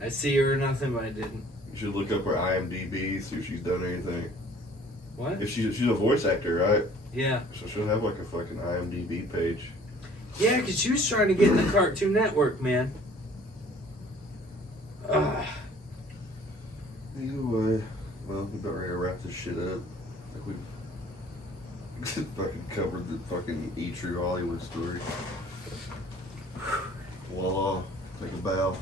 I see her or nothing, but I didn't. You should look up her IMDb, see if she's done anything. What? If she's a voice actor, right? Yeah. So she'll have like a fucking IMDb page. Yeah, because she was trying to get in the Cartoon Network, man. Either way, well, we about ready to wrap this shit up. Like we fucking covered the fucking E-True Hollywood story. Voila, take a bow.